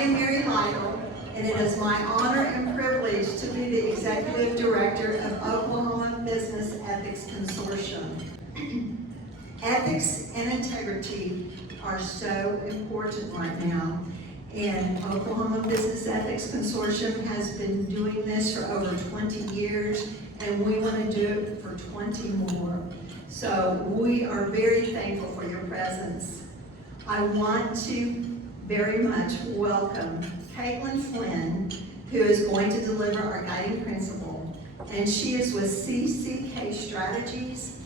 am Mary Lytle, and it is my honor and privilege to be the Executive Director of Oklahoma Business Ethics Consortium. Ethics and integrity are so important right now, and Oklahoma Business Ethics Consortium has been doing this for over 20 years, and we want to do it for 20 more. So we are very thankful for your presence. I want to very much welcome Caitlin Flynn, who is going to deliver our guiding principle, and she is with CCK Strategies,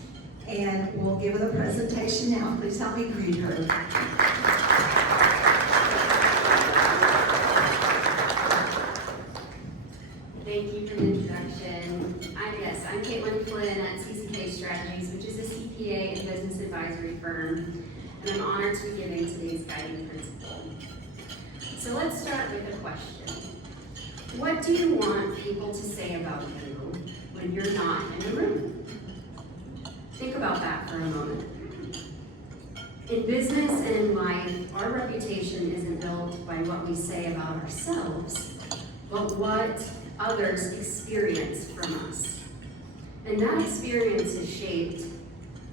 and we'll give her the presentation now. Please help me greet her. Thank you for the introduction. I'm Caitlin Flynn at CCK Strategies, which is a CPA and business advisory firm, and I'm honored to be giving today's guiding principle. So let's start with a question. What do you want people to say about you when you're not in the room? Think about that for a moment. In business and in life, our reputation isn't built by what we say about ourselves, but what others experience from us. And that experience is shaped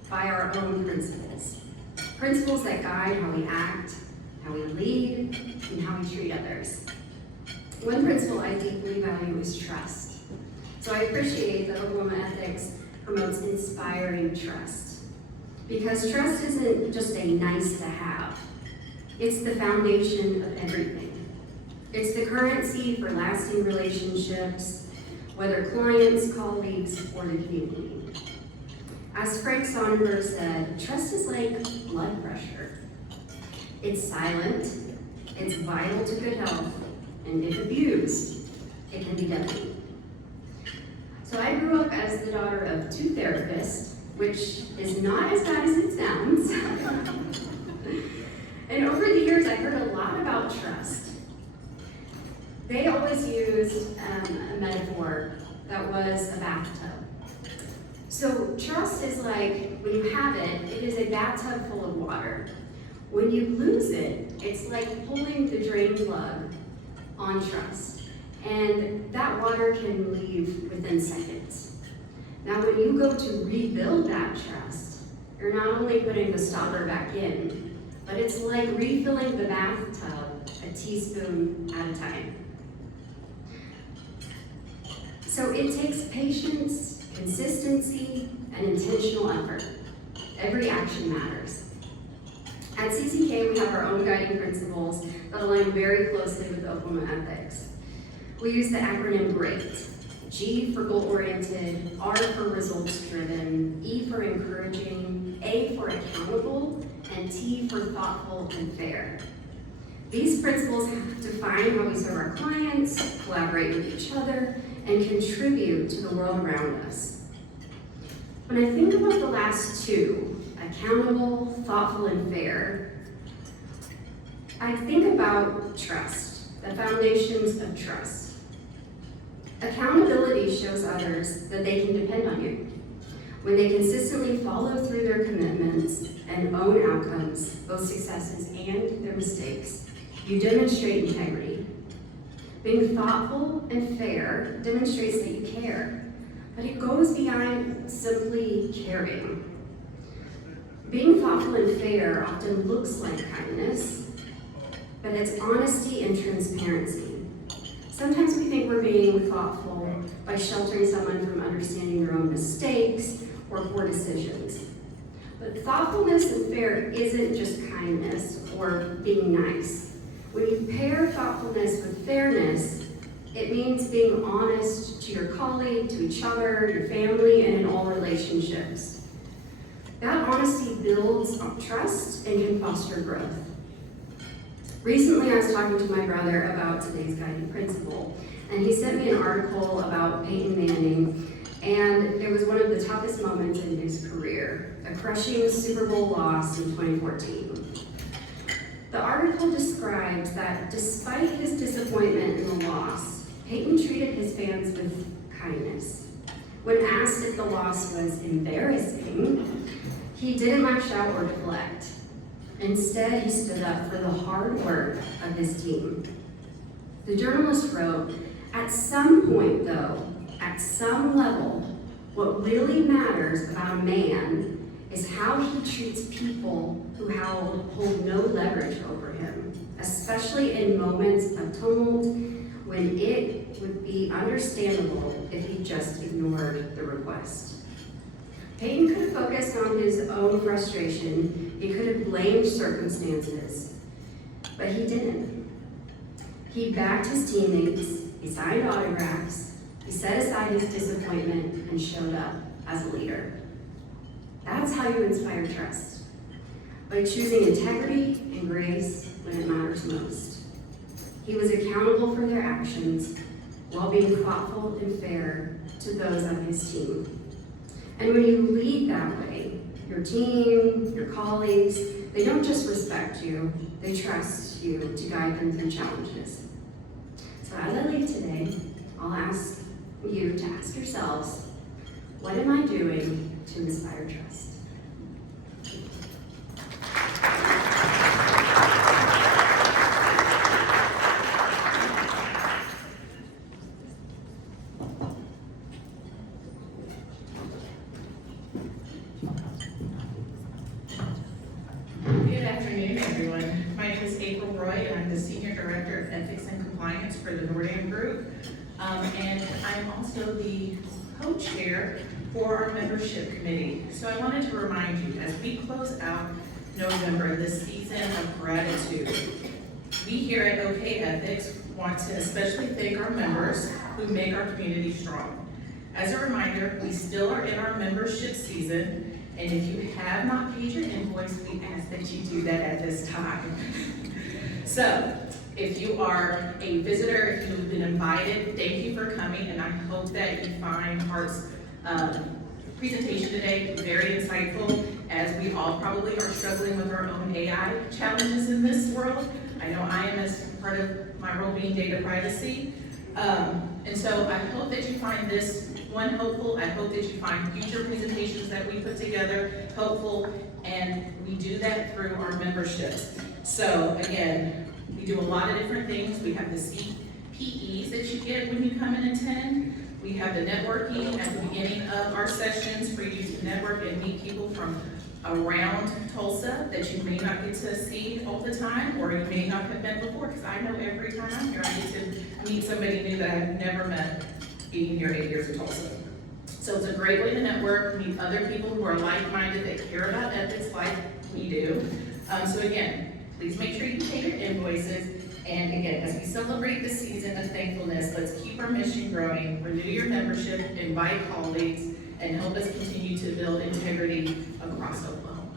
by our own principles. Principles that guide how we act, how we lead, and how we treat others. One principle I deeply value is trust. So I appreciate that Oklahoma Ethics promotes inspiring trust. Because trust isn't just a nice to have. It's the foundation of everything. It's the currency for lasting relationships, whether clients, colleagues, or the community. As Frank Sonnenberg said, trust is like blood pressure. It's silent, it's vital to good health, and if abused, it can be deadly. So I grew up as the daughter of two therapists, which is not as bad as it sounds. And over the years, I heard a lot about trust. They always used a metaphor that was a bathtub. So trust is like, when you have it, it is a bathtub full of water. When you lose it, it's like pulling the drain plug on trust. And that water can leave within seconds. Now, when you go to rebuild that trust, you're not only putting the stopper back in, but it's like refilling the bathtub a teaspoon at a time. So it takes patience, consistency, and intentional effort. Every action matters. At CCK, we have our own guiding principles that align very closely with Oklahoma Ethics. We use the acronym GREAT. G for goal-oriented, R for results-driven, E for encouraging, A for accountable, and T for thoughtful and fair. These principles define how we serve our clients, collaborate with each other, and contribute to the world around us. When I think about the last two, accountable, thoughtful, and fair, I think about trust, the foundations of trust. Accountability shows others that they can depend on you. When they consistently follow through their commitments and own outcomes, both successes and their mistakes, you demonstrate integrity. Being thoughtful and fair demonstrates that you care, but it goes beyond simply caring. Being thoughtful and fair often looks like kindness, but it's honesty and transparency. Sometimes we think we're being thoughtful by sheltering someone from understanding their own mistakes or poor decisions. But thoughtfulness and fair isn't just kindness or being nice. When you pair thoughtfulness with fairness, it means being honest to your colleague, to each other, your family, and in all relationships. That honesty builds trust and can foster growth. Recently, I was talking to my brother about today's guiding principle, and he sent me an article about Peyton Manning, and it was one of the toughest moments in his career, a crushing Super Bowl loss in 2014. The article describes that despite his disappointment in the loss, Peyton treated his fans with kindness. When asked if the loss was embarrassing, he didn't lash out or deflect. Instead, he stood up for the hard work of his team. The journalist wrote, "At some point though, at some level, what really matters about a man is how he treats people who hold no leverage over him, especially in moments of tumult when it would be understandable if he just ignored the request." Peyton could have focused on his own frustration. He could have blamed circumstances, but he didn't. He backed his teammates, he signed autographs, he set aside his disappointment and showed up as a leader. That's how you inspire trust, by choosing integrity and grace when it matters most. He was accountable for their actions while being thoughtful and fair to those on his team. And when you lead that way, your team, your colleagues, they don't just respect you, they trust you to guide them through challenges. So as I leave today, I'll ask you to ask yourselves, what am I doing to inspire trust? Good afternoon, everyone. My name is April Roy, and I'm the Senior Director of Ethics and Compliance for the Nordian Group. And I'm also the co-chair for our membership committee. So I wanted to remind you, as we close out November, this season of gratitude, we here at OK Ethics want to especially thank our members who make our community strong. As a reminder, we still are in our membership season, and if you have not paid your invoice, we ask that you do that at this time. So, if you are a visitor, if you've been invited, thank you for coming, and I hope that you find Hart's presentation today very insightful, as we all probably are struggling with our own AI challenges in this world. I know I am, as part of my role being data privacy. And so I hope that you find this one helpful. I hope that you find future presentations that we put together helpful, and we do that through our memberships. So again, we do a lot of different things. We have the CPEs that you get when you come and attend. We have the networking at the beginning of our sessions for you to network and meet people from around Tulsa that you may not get to see all the time, or you may not have met before, because I know every time I'm here I get to meet somebody new that I've never met being here 8 years in Tulsa. So it's a great way to network, meet other people who are like-minded, that care about ethics like we do. So again, please make sure you pay your invoices. And again, as we celebrate the season of thankfulness, let's keep our mission growing, renew your membership, invite colleagues, and help us continue to build integrity across Oklahoma.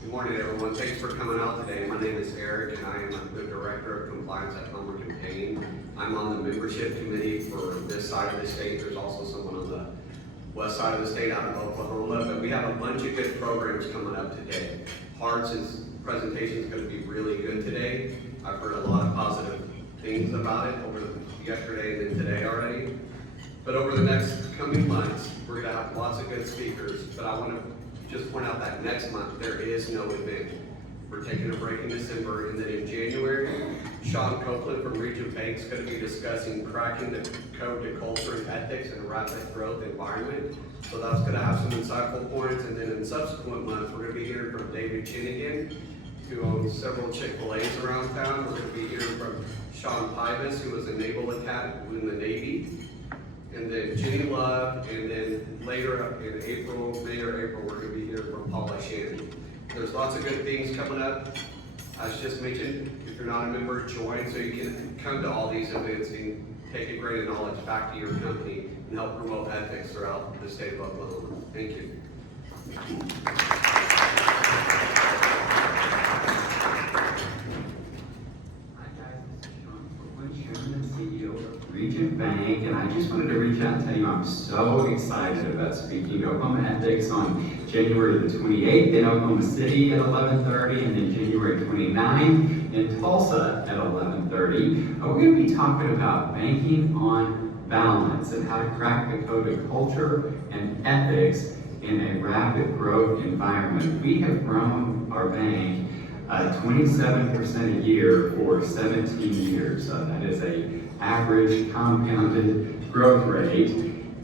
Good morning, everyone. Thanks for coming out today. My name is Eric, and I am the Director of Compliance at Homer Campaign. I'm on the membership committee for this side of the state. There's also someone on the west side of the state out of Oklahoma, but we have a bunch of good programs coming up today. Hart's presentation is going to be really good today. I've heard a lot of positive things about it over yesterday and then today already. But over the next coming months, we're going to have lots of good speakers, but I want to just point out that next month there is no event. We're taking a break in December, and then in January, Sean Copeland from Region Bank is going to be discussing cracking the code to culture and ethics in a rapid growth environment. So that's going to have some insightful points. And then in subsequent months, we're going to be hearing from David Chinigan, who owns several Chick-fil-A's around town. We're going to be hearing from Sean Pybus, who was a naval academy in the Navy. And then Jenny Love, and then later in April, May or April, we're going to be hearing from Paula Shannon. There's lots of good things coming up. As just mentioned, if you're not a member, join so you can come to all these events and take a great knowledge back to your company and help promote ethics throughout the state of Oklahoma. Thank you. Chairman and CEO of Region Bank, and I just wanted to reach out and tell you I'm so excited about speaking Oklahoma Ethics on January the 28th in Oklahoma City at 11:30, and then January 29th in Tulsa at 11:30. We're going to be talking about banking on balance and how to crack the code of culture and ethics in a rapid growth environment. We have grown our bank 27% a year for 17 years. That is an average compounded growth rate.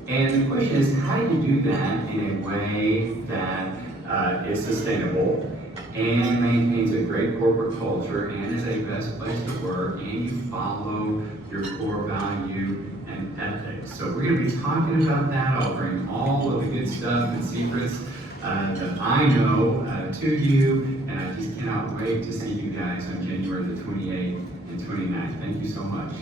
And the question is, how do you do that in a way that is sustainable and maintains a great corporate culture and is a best place to work, and you follow your core value and ethics? So we're going to be talking about that. I'll bring all of the good stuff and secrets that I know to you, and I just cannot wait to see you guys on January the 28th and 29th. Thank you so much.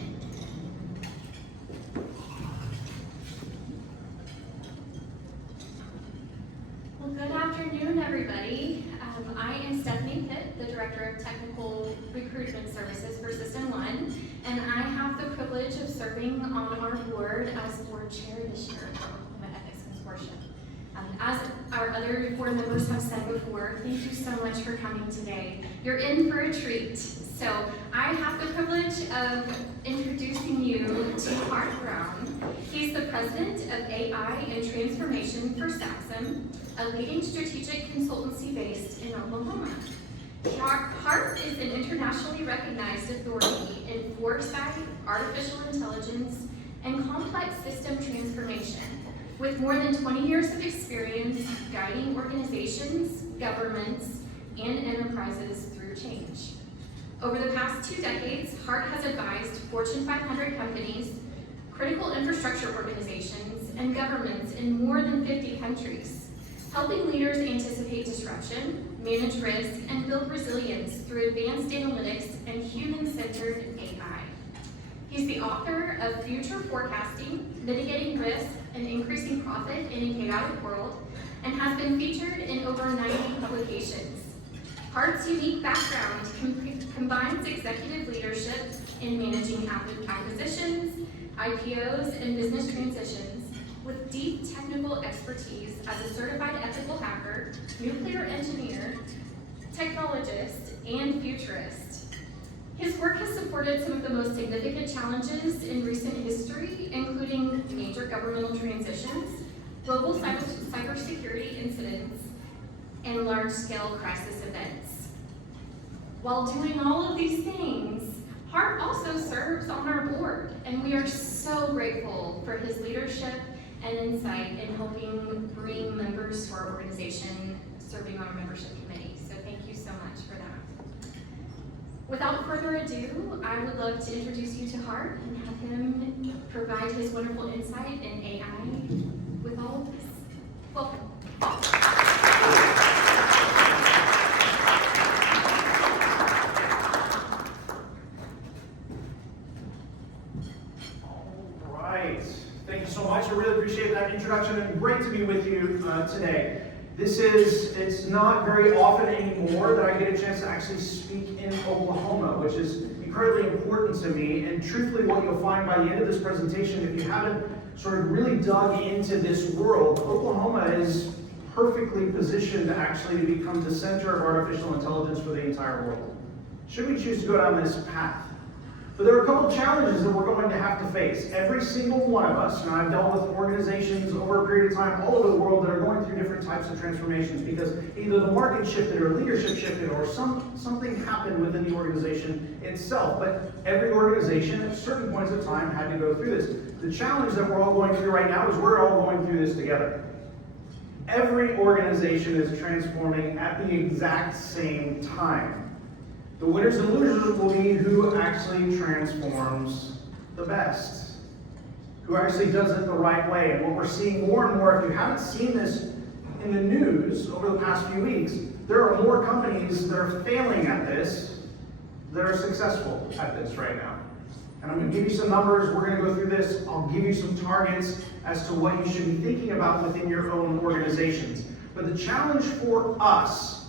Well, good afternoon, everybody. I am Stephanie Pitt, the Director of Technical Recruitment Services for System 1, and I have the privilege of serving on our board as board chair this year for Oklahoma Ethics Consortium. As our other board members have said before, thank you so much for coming today. You're in for a treat. So I have the privilege of introducing you to Hart Brown. He's the president of AI and Transformation for Saxum, a leading strategic consultancy based in Oklahoma. Hart is an internationally recognized authority in foresight, artificial intelligence, and complex system transformation, with more than 20 years of experience guiding organizations, governments, and enterprises through change. Over the past 2 decades, Hart has advised Fortune 500 companies, critical infrastructure organizations, and governments in more than 50 countries, helping leaders anticipate disruption, manage risk, and build resilience through advanced analytics and human-centered AI. He's the author of Future Forecasting, Mitigating Risk, and Increasing Profit in a Chaotic World, and has been featured in over 90 publications. Hart's unique background combines executive leadership in managing acquisitions, IPOs, and business transitions with deep technical expertise as a certified ethical hacker, nuclear engineer, technologist, and futurist. His work has supported some of the most significant challenges in recent history, including major governmental transitions, global cybersecurity incidents, and large-scale crisis events. While doing all of these things, Hart also serves on our board, and we are so grateful for his leadership and insight in helping bring members to our organization, serving on our membership committee. So thank you so much for that. Without further ado, I would love to introduce you to Hart and have him provide his wonderful insight in AI with all of this. Welcome. Thank you so much. I really appreciate that introduction, and great to be with you today. It's not very often anymore that I get a chance to actually speak in Oklahoma, which is incredibly important to me. And truthfully, what you'll find by the end of this presentation, if you haven't sort of really dug into this world, Oklahoma is perfectly positioned actually to become the center of artificial intelligence for the entire world, should we choose to go down this path. But there are a couple of challenges that we're going to have to face. Every single one of us, and I've dealt with organizations over a period of time all over the world that are going through different types of transformations because either the market shifted or leadership shifted or something happened within the organization itself. But every organization at certain points of time had to go through this. The challenge that we're all going through right now is we're all going through this together. Every organization is transforming at the exact same time. The winners and losers will be who actually transforms the best, who actually does it the right way. And what we're seeing more and more, if you haven't seen this in the news over the past few weeks, there are more companies that are failing at this that are successful at this right now. And I'm going to give you some numbers. We're going to go through this. I'll give you some targets as to what you should be thinking about within your own organizations. But the challenge for us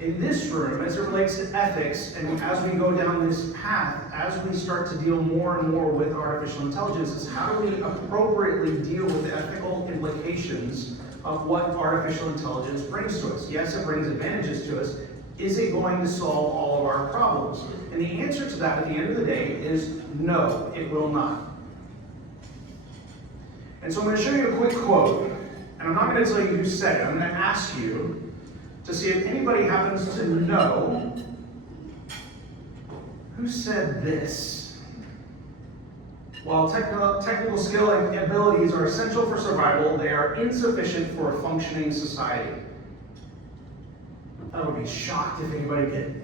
In this room, as it relates to ethics, and as we go down this path, as we start to deal more and more with artificial intelligence, is how do we appropriately deal with the ethical implications of what artificial intelligence brings to us? Yes, it brings advantages to us. Is it going to solve all of our problems? And the answer to that at the end of the day is no, it will not. And so I'm going to show you a quick quote, and I'm not going to tell you who said it. I'm going to ask you to see if anybody happens to know who said this. While technical skill and abilities are essential for survival, they are insufficient for a functioning society. I would be shocked if anybody did.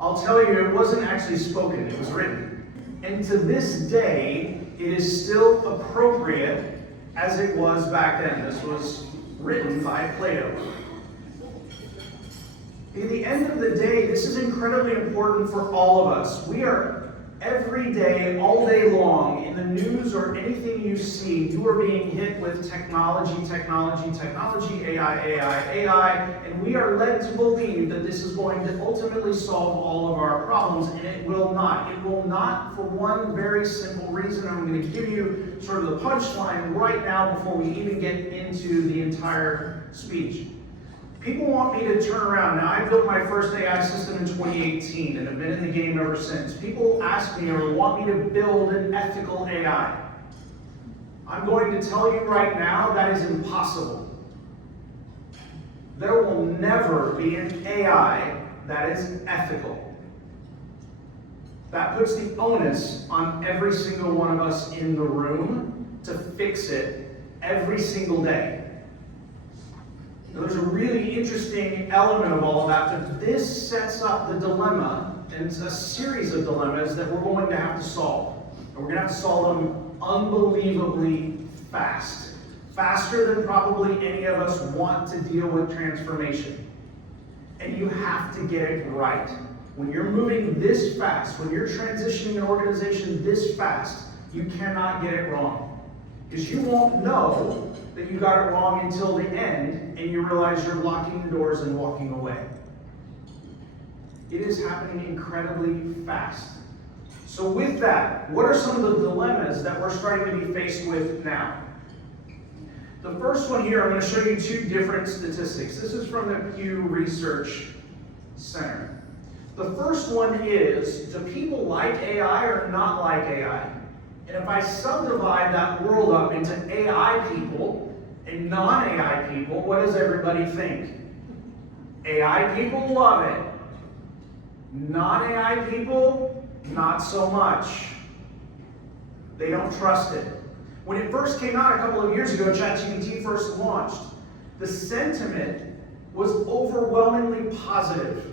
I'll tell you, it wasn't actually spoken, it was written. And to this day, it is still appropriate as it was back then. This was written by Plato. In the end of the day, this is incredibly important for all of us. We are every day, all day long, in the news or anything you see, you are being hit with technology, AI, and we are led to believe that this is going to ultimately solve all of our problems, and it will not. It will not for one very simple reason. I'm going to give you sort of the punchline right now before we even get into the entire speech. People want me to turn around. Now, I built my first AI system in 2018 and have been in the game ever since. People ask me or want me to build an ethical AI. I'm going to tell you right now that is impossible. There will never be an AI that is ethical. That puts the onus on every single one of us in the room to fix it every single day. Now, there's a really interesting element of all of that, but this sets up the dilemma, and it's a series of dilemmas that we're going to have to solve. And we're going to have to solve them unbelievably fast. Faster than probably any of us want to deal with transformation. And you have to get it right. When you're moving this fast, when you're transitioning an organization this fast, you cannot get it wrong. Because you won't know that you got it wrong until the end, and you realize you're locking the doors and walking away. It is happening incredibly fast. So with that, what are some of the dilemmas that we're starting to be faced with now? The first one here, I'm going to show you two different statistics. This is from the Pew Research Center. The first one is, do people like AI or not like AI? And if I subdivide that world up into AI people and non-AI people, what does everybody think? AI people love it. Non-AI people, not so much. They don't trust it. When it first came out a couple of years ago, ChatGPT first launched, the sentiment was overwhelmingly positive.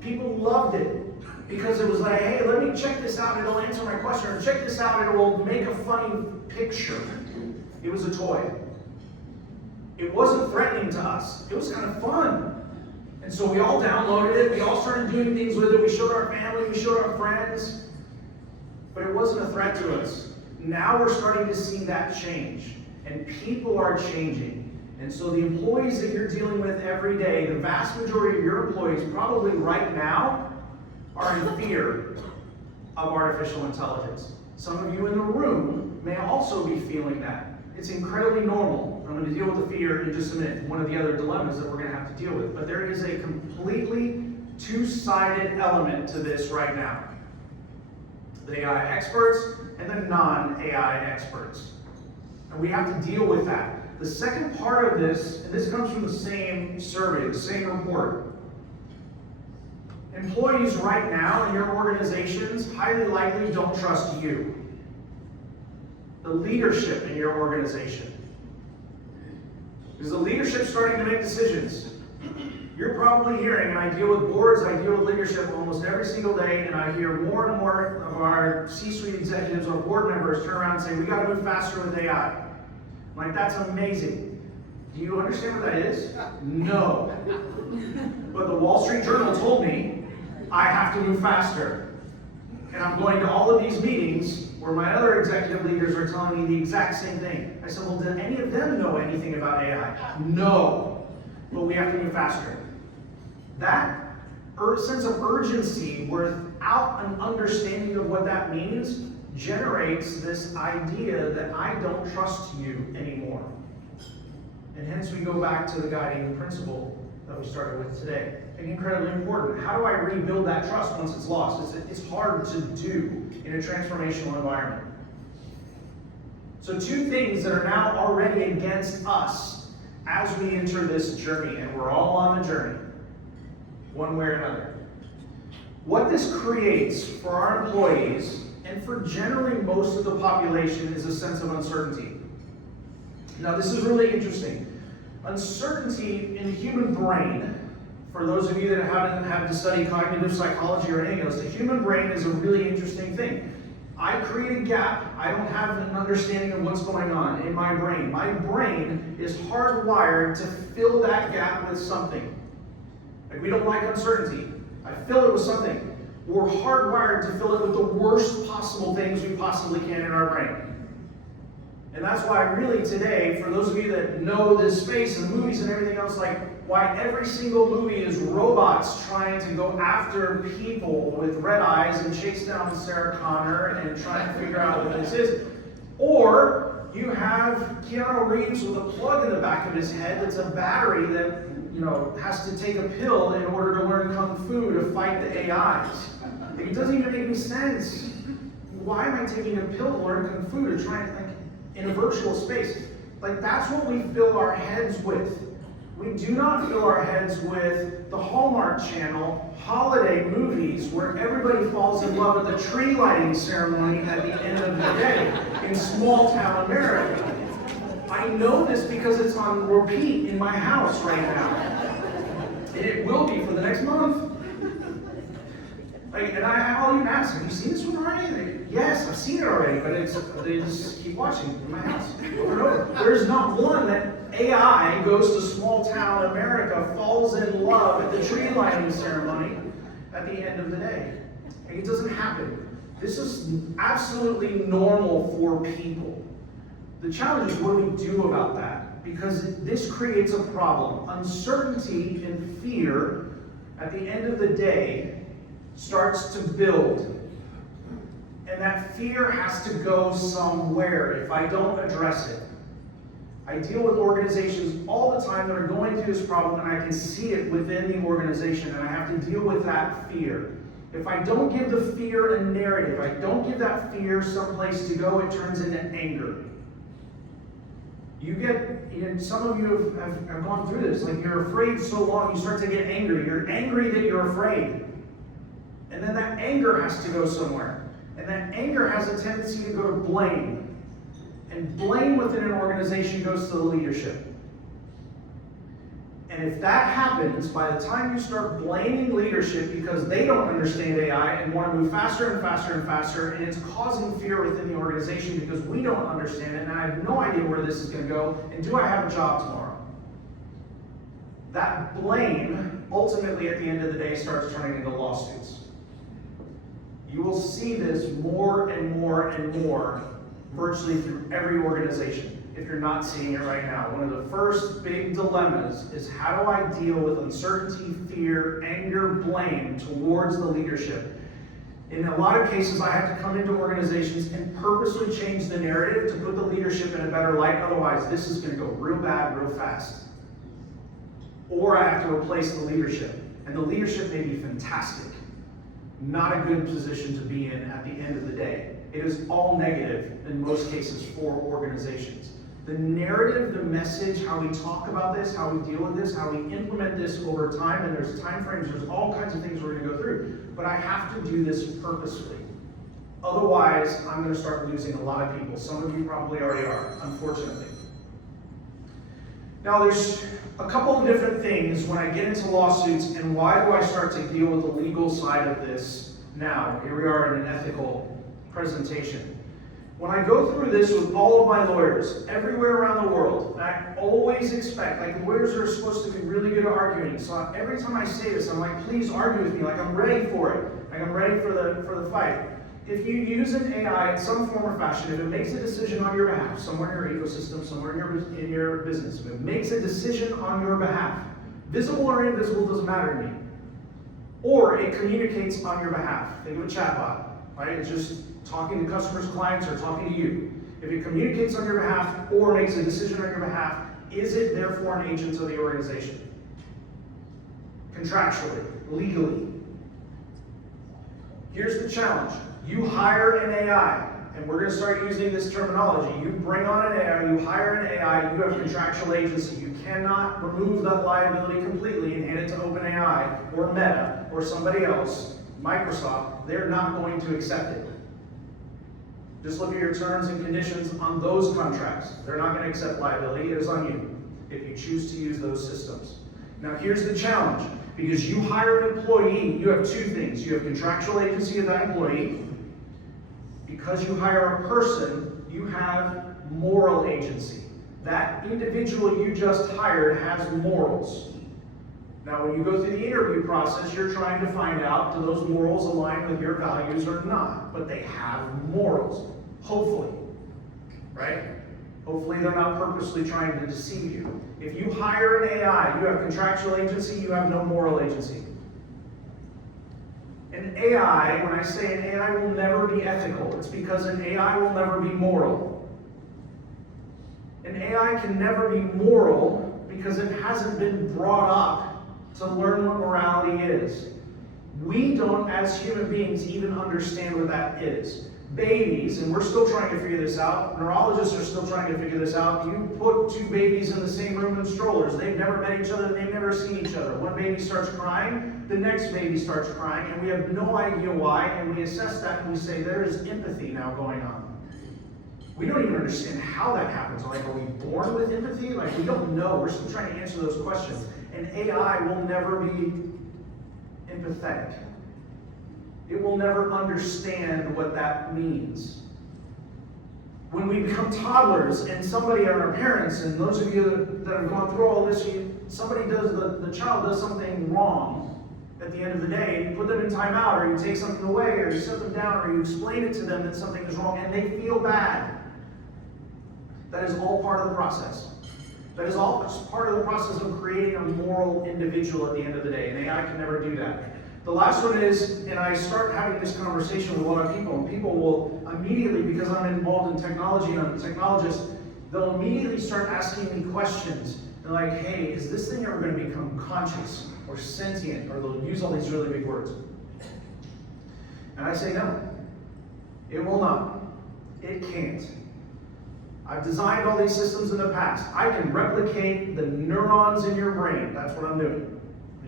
People loved it. Because it was like, hey, let me check this out, it'll answer my question, or check this out, it will make a funny picture. It was a toy. It wasn't threatening to us. It was kind of fun. And so we all downloaded it, we all started doing things with it, we showed our family, we showed our friends, but it wasn't a threat to us. Now we're starting to see that change, and people are changing. And so the employees that you're dealing with every day, the vast majority of your employees, probably right now, are in fear of artificial intelligence. Some of you in the room may also be feeling that. It's incredibly normal. I'm going to deal with the fear in just a minute, one of the other dilemmas that we're going to have to deal with. But there is a completely two-sided element to this right now. The AI experts and the non-AI experts. And we have to deal with that. The second part of this, and this comes from the same survey, the same report. Employees right now in your organizations highly likely don't trust you. The leadership in your organization. Because the leadership's starting to make decisions. You're probably hearing, and I deal with boards, I deal with leadership almost every single day, and I hear more and more of our C-suite executives or board members turn around and say, we got to move faster with AI. I'm like, that's amazing. Do you understand what that is? No. But the Wall Street Journal told me I have to move faster. And I'm going to all of these meetings where my other executive leaders are telling me the exact same thing. I said, well, do any of them know anything about AI? No. But we have to move faster. That sense of urgency without an understanding of what that means generates this idea that I don't trust you anymore. And hence we go back to the guiding principle that we started with today. And incredibly important. How do I rebuild that trust once it's lost? It's hard to do in a transformational environment. So two things that are now already against us as we enter this journey, and we're all on the journey, one way or another. What this creates for our employees, and for generally most of the population, is a sense of uncertainty. Now this is really interesting. Uncertainty in the human brain, for those of you that haven't had to study cognitive psychology or anything else, the human brain is a really interesting thing. I create a gap. I don't have an understanding of what's going on in my brain. My brain is hardwired to fill that gap with something. Like, we don't like uncertainty. I fill it with something. We're hardwired to fill it with the worst possible things we possibly can in our brain. And that's why really today, for those of you that know this space and movies and everything else, like why every single movie is robots trying to go after people with red eyes and chase down Sarah Connor and trying to figure out what this is. Or you have Keanu Reeves with a plug in the back of his head that's a battery that, you know, has to take a pill in order to learn Kung Fu to fight the AIs. Like, it doesn't even make any sense. Why am I taking a pill to learn Kung Fu to try and, like, in a virtual space? Like, that's what we fill our heads with. We do not fill our heads with the Hallmark Channel holiday movies where everybody falls in love at the tree lighting ceremony at the end of the day in small town America. I know this because it's on repeat in my house right now. And it will be for the next month. Like, and I'll even ask, have you seen this one already? Like, yes, I've seen it already, but they just keep watching in my house over and over. There's not one that AI goes to small town America, falls in love at the tree lighting ceremony at the end of the day. Like, it doesn't happen. This is absolutely normal for people. The challenge is what do we do about that? Because this creates a problem. Uncertainty and fear, at the end of the day, starts to build. And that fear has to go somewhere if I don't address it. I deal with organizations all the time that are going through this problem, and I can see it within the organization, and I have to deal with that fear. If I don't give the fear a narrative, I don't give that fear someplace to go, it turns into anger. You get, some of you have gone through this, like you're afraid so long, you start to get angry. You're angry that you're afraid. And then that anger has to go somewhere. And that anger has a tendency to go to blame. And blame within an organization goes to the leadership. And if that happens, by the time you start blaming leadership because they don't understand AI and want to move faster and faster and faster, and it's causing fear within the organization because we don't understand it, and I have no idea where this is going to go, and do I have a job tomorrow? That blame, ultimately at the end of the day, starts turning into lawsuits. You will see this more and more and more virtually through every organization, if you're not seeing it right now. One of the first big dilemmas is how do I deal with uncertainty, fear, anger, blame towards the leadership? In a lot of cases, I have to come into organizations and purposely change the narrative to put the leadership in a better light. Otherwise, this is going to go real bad real fast. Or I have to replace the leadership. And the leadership may be fantastic. Not a good position to be in at the end of the day. It is all negative in most cases for organizations. The narrative, the message, how we talk about this, how we deal with this, how we implement this over time, and there's time frames, there's all kinds of things we're going to go through. But I have to do this purposefully. Otherwise, I'm going to start losing a lot of people. Some of you probably already are, unfortunately. Now, there's a couple of different things when I get into lawsuits, and why do I start to deal with the legal side of this now? Here we are in an ethical presentation. When I go through this with all of my lawyers, everywhere around the world, and I always expect, like lawyers are supposed to be really good at arguing, so every time I say this, I'm like, please argue with me, like I'm ready for it, like I'm ready for the fight. If you use an AI in some form or fashion, if it makes a decision on your behalf, somewhere in your ecosystem, somewhere in your business, if it makes a decision on your behalf, visible or invisible doesn't matter to me. or it communicates on your behalf. Think of a chatbot, right? It's just talking to customers, clients, or talking to you. If it communicates on your behalf or makes a decision on your behalf, is it therefore an agent of the organization? Contractually, legally. Here's the challenge. You hire an AI, and we're going to start using this terminology. You bring on an AI, you hire an AI, you have contractual agency. You cannot remove that liability completely and hand it to OpenAI or Meta or somebody else, Microsoft. They're not going to accept it. Just look at your terms and conditions on those contracts. They're not going to accept liability. It is on you if you choose to use those systems. Now here's the challenge. Because you hire an employee, you have two things. You have contractual agency of that employee. Because you hire a person, you have moral agency. That individual you just hired has morals. Now, when you go through the interview process, you're trying to find out, do those morals align with your values or not? But they have morals, hopefully, right? Hopefully they're not purposely trying to deceive you. If you hire an AI, you have contractual agency, you have no moral agency. An AI, when I say an AI will never be ethical, it's because an AI will never be moral. An AI can never be moral because it hasn't been brought up to learn what morality is. We don't, as human beings, even understand what that is. Babies, and we're still trying to figure this out, neurologists are still trying to figure this out. You put two babies in the same room in strollers. They've never met each other, they've never seen each other. One baby starts crying, the next baby starts crying, and we have no idea why, and we assess that and we say there is empathy now going on. We don't even understand how that happens. Like, are we born with empathy? Like, we don't know. We're still trying to answer those questions. And AI will never be empathetic. It will never understand what that means. When we become toddlers and somebody are our parents, and those of you that have gone through all this, somebody does, the child does something wrong at the end of the day, you put them in timeout, or you take something away, or you set them down, or you explain it to them that something is wrong, and they feel bad. That is all part of the process. That is all part of the process of creating a moral individual at the end of the day, and AI can never do that. The last one is, and I start having this conversation with a lot of people, and people will immediately, because I'm involved in technology and I'm a technologist, they'll immediately start asking me questions. They're like, hey, is this thing ever going to become conscious or sentient? Or they'll use all these really big words. And I say, no, it will not. It can't. I've designed all these systems in the past. I can replicate the neurons in your brain. That's what I'm doing.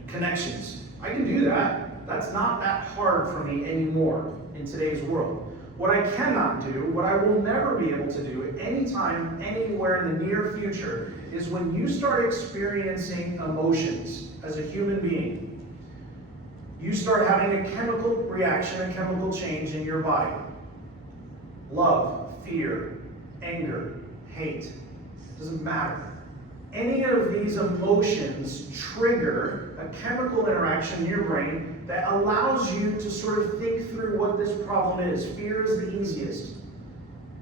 Connections. I can do that. That's not that hard for me anymore in today's world. What I cannot do, what I will never be able to do anytime, anywhere in the near future, is when you start experiencing emotions as a human being, you start having a chemical reaction, a chemical change in your body. Love, fear, anger, hate, doesn't matter. Any of these emotions trigger a chemical interaction in your brain that allows you to sort of think through what this problem is. Fear is the easiest,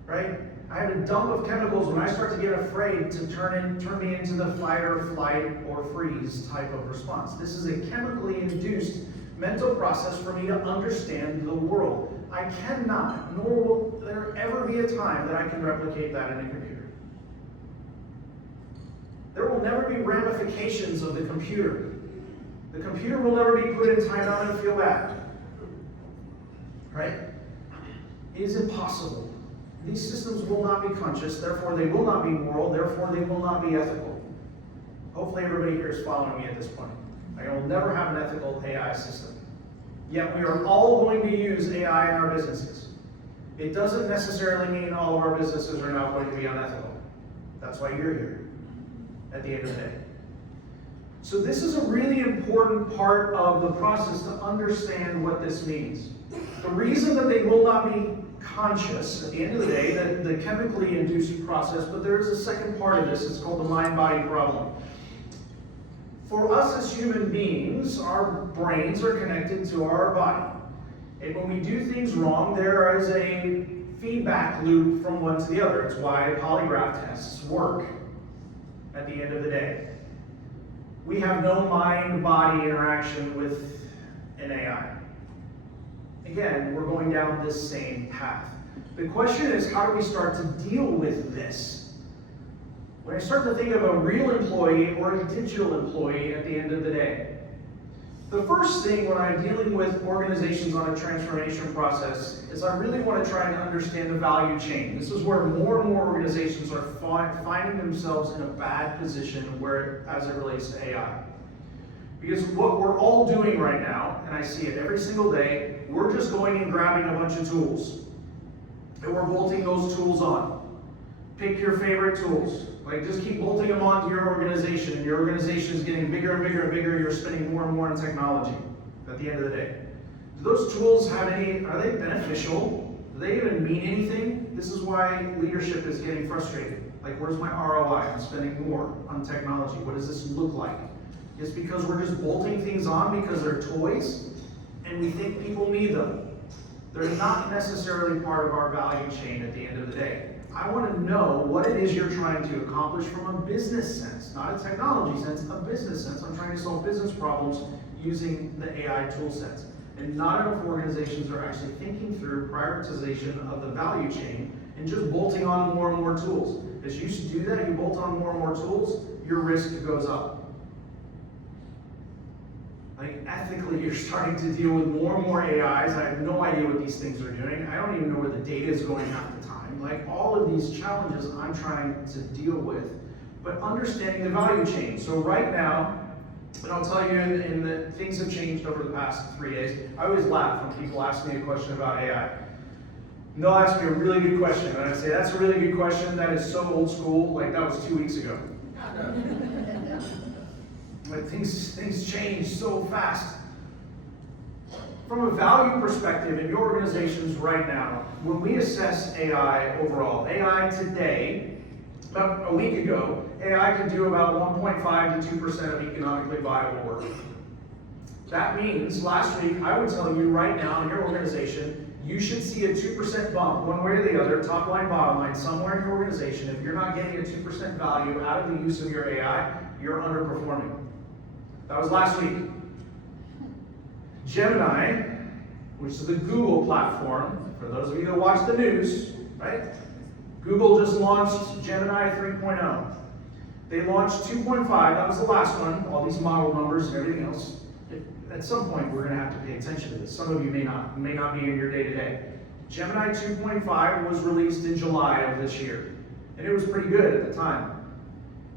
right? I have a dump of chemicals when I start to get afraid to turn me into the fight or flight or freeze type of response. This is a chemically induced mental process for me to understand the world. I cannot, nor will there ever be a time that I can replicate that in a computer. There will never be ramifications of the computer. The computer will never be put in timeout and feel bad. Right? It is impossible. These systems will not be conscious, therefore they will not be moral, therefore they will not be ethical. Hopefully everybody here is following me at this point. I will never have an ethical AI system. Yet we are all going to use AI in our businesses. It doesn't necessarily mean all of our businesses are now going to be unethical. That's why you're here at the end of the day. So this is a really important part of the process to understand what this means. The reason that they will not be conscious at the end of the day, the chemically induced process, but there is a second part of this, it's called the mind-body problem. For us as human beings, our brains are connected to our body. And when we do things wrong, there is a feedback loop from one to the other. It's why polygraph tests work at the end of the day. We have no mind-body interaction with in AI. Again, we're going down this same path. The question is, how do we start to deal with this? When I start to think of a real employee or a digital employee at the end of the day, the first thing when I'm dealing with organizations on a transformation process is I really want to try to understand the value chain. This is where more and more organizations are finding themselves in a bad position as it relates to AI. Because what we're all doing right now, and I see it every single day, we're just going and grabbing a bunch of tools. And we're bolting those tools on. Pick your favorite tools. Like, just keep bolting them onto your organization, and your organization is getting bigger and bigger and bigger. You're spending more and more on technology at the end of the day. Do those tools are they beneficial? Do they even mean anything? This is why leadership is getting frustrated. Like, where's my ROI? I'm spending more on technology. What does this look like? It's because we're just bolting things on because they're toys, and we think people need them. They're not necessarily part of our value chain at the end of the day. I want to know what it is you're trying to accomplish from a business sense, not a technology sense, a business sense. I'm trying to solve business problems using the AI tool sets. And not enough organizations are actually thinking through prioritization of the value chain and just bolting on more and more tools. As you do that, you bolt on more and more tools, your risk goes up. Like, ethically, you're starting to deal with more and more AIs. I have no idea what these things are doing. I don't even know where the data is going half the time. Like, all of these challenges I'm trying to deal with, but understanding the value chain. So right now, and I'll tell you, in the things have changed over the past 3 days. I always laugh when people ask me a question about AI. And they'll ask me a really good question, and I say, that's a really good question. That is so old school. Like, that was 2 weeks ago. But things change so fast. From a value perspective in your organizations right now, when we assess AI overall, AI today, about a week ago, AI could do about 1.5 to 2% of economically viable work. That means last week, I would tell you right now in your organization, you should see a 2% bump one way or the other, top line, bottom line, somewhere in your organization. If you're not getting a 2% value out of the use of your AI, you're underperforming. That was last week. Gemini, which is the Google platform, for those of you that watch the news, right? Google just launched Gemini 3.0. They launched 2.5, that was the last one, all these model numbers and everything else. At some point, we're gonna have to pay attention to this. Some of you may not be in your day-to-day. Gemini 2.5 was released in July of this year, and it was pretty good at the time.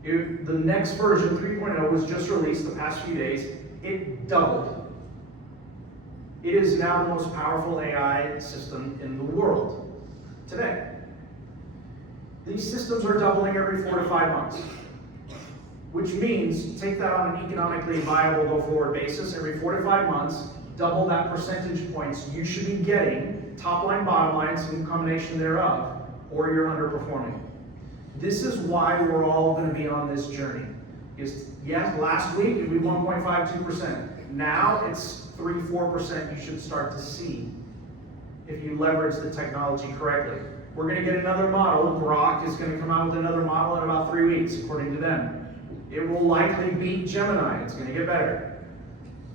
The next version, 3.0, was just released the past few days. It doubled. It is now the most powerful AI system in the world today. These systems are doubling every 4 to 5 months, which means take that on an economically viable go-forward basis. Every 4 to 5 months, double that percentage points you should be getting, top line, bottom line, some combination thereof, or you're underperforming. This is why we're all going to be on this journey. Because yes, last week it was 1.52%. Now it's 3-4% you should start to see if you leverage the technology correctly. We're going to get another model. Grok is going to come out with another model in about 3 weeks, according to them. It will likely beat Gemini. It's going to get better.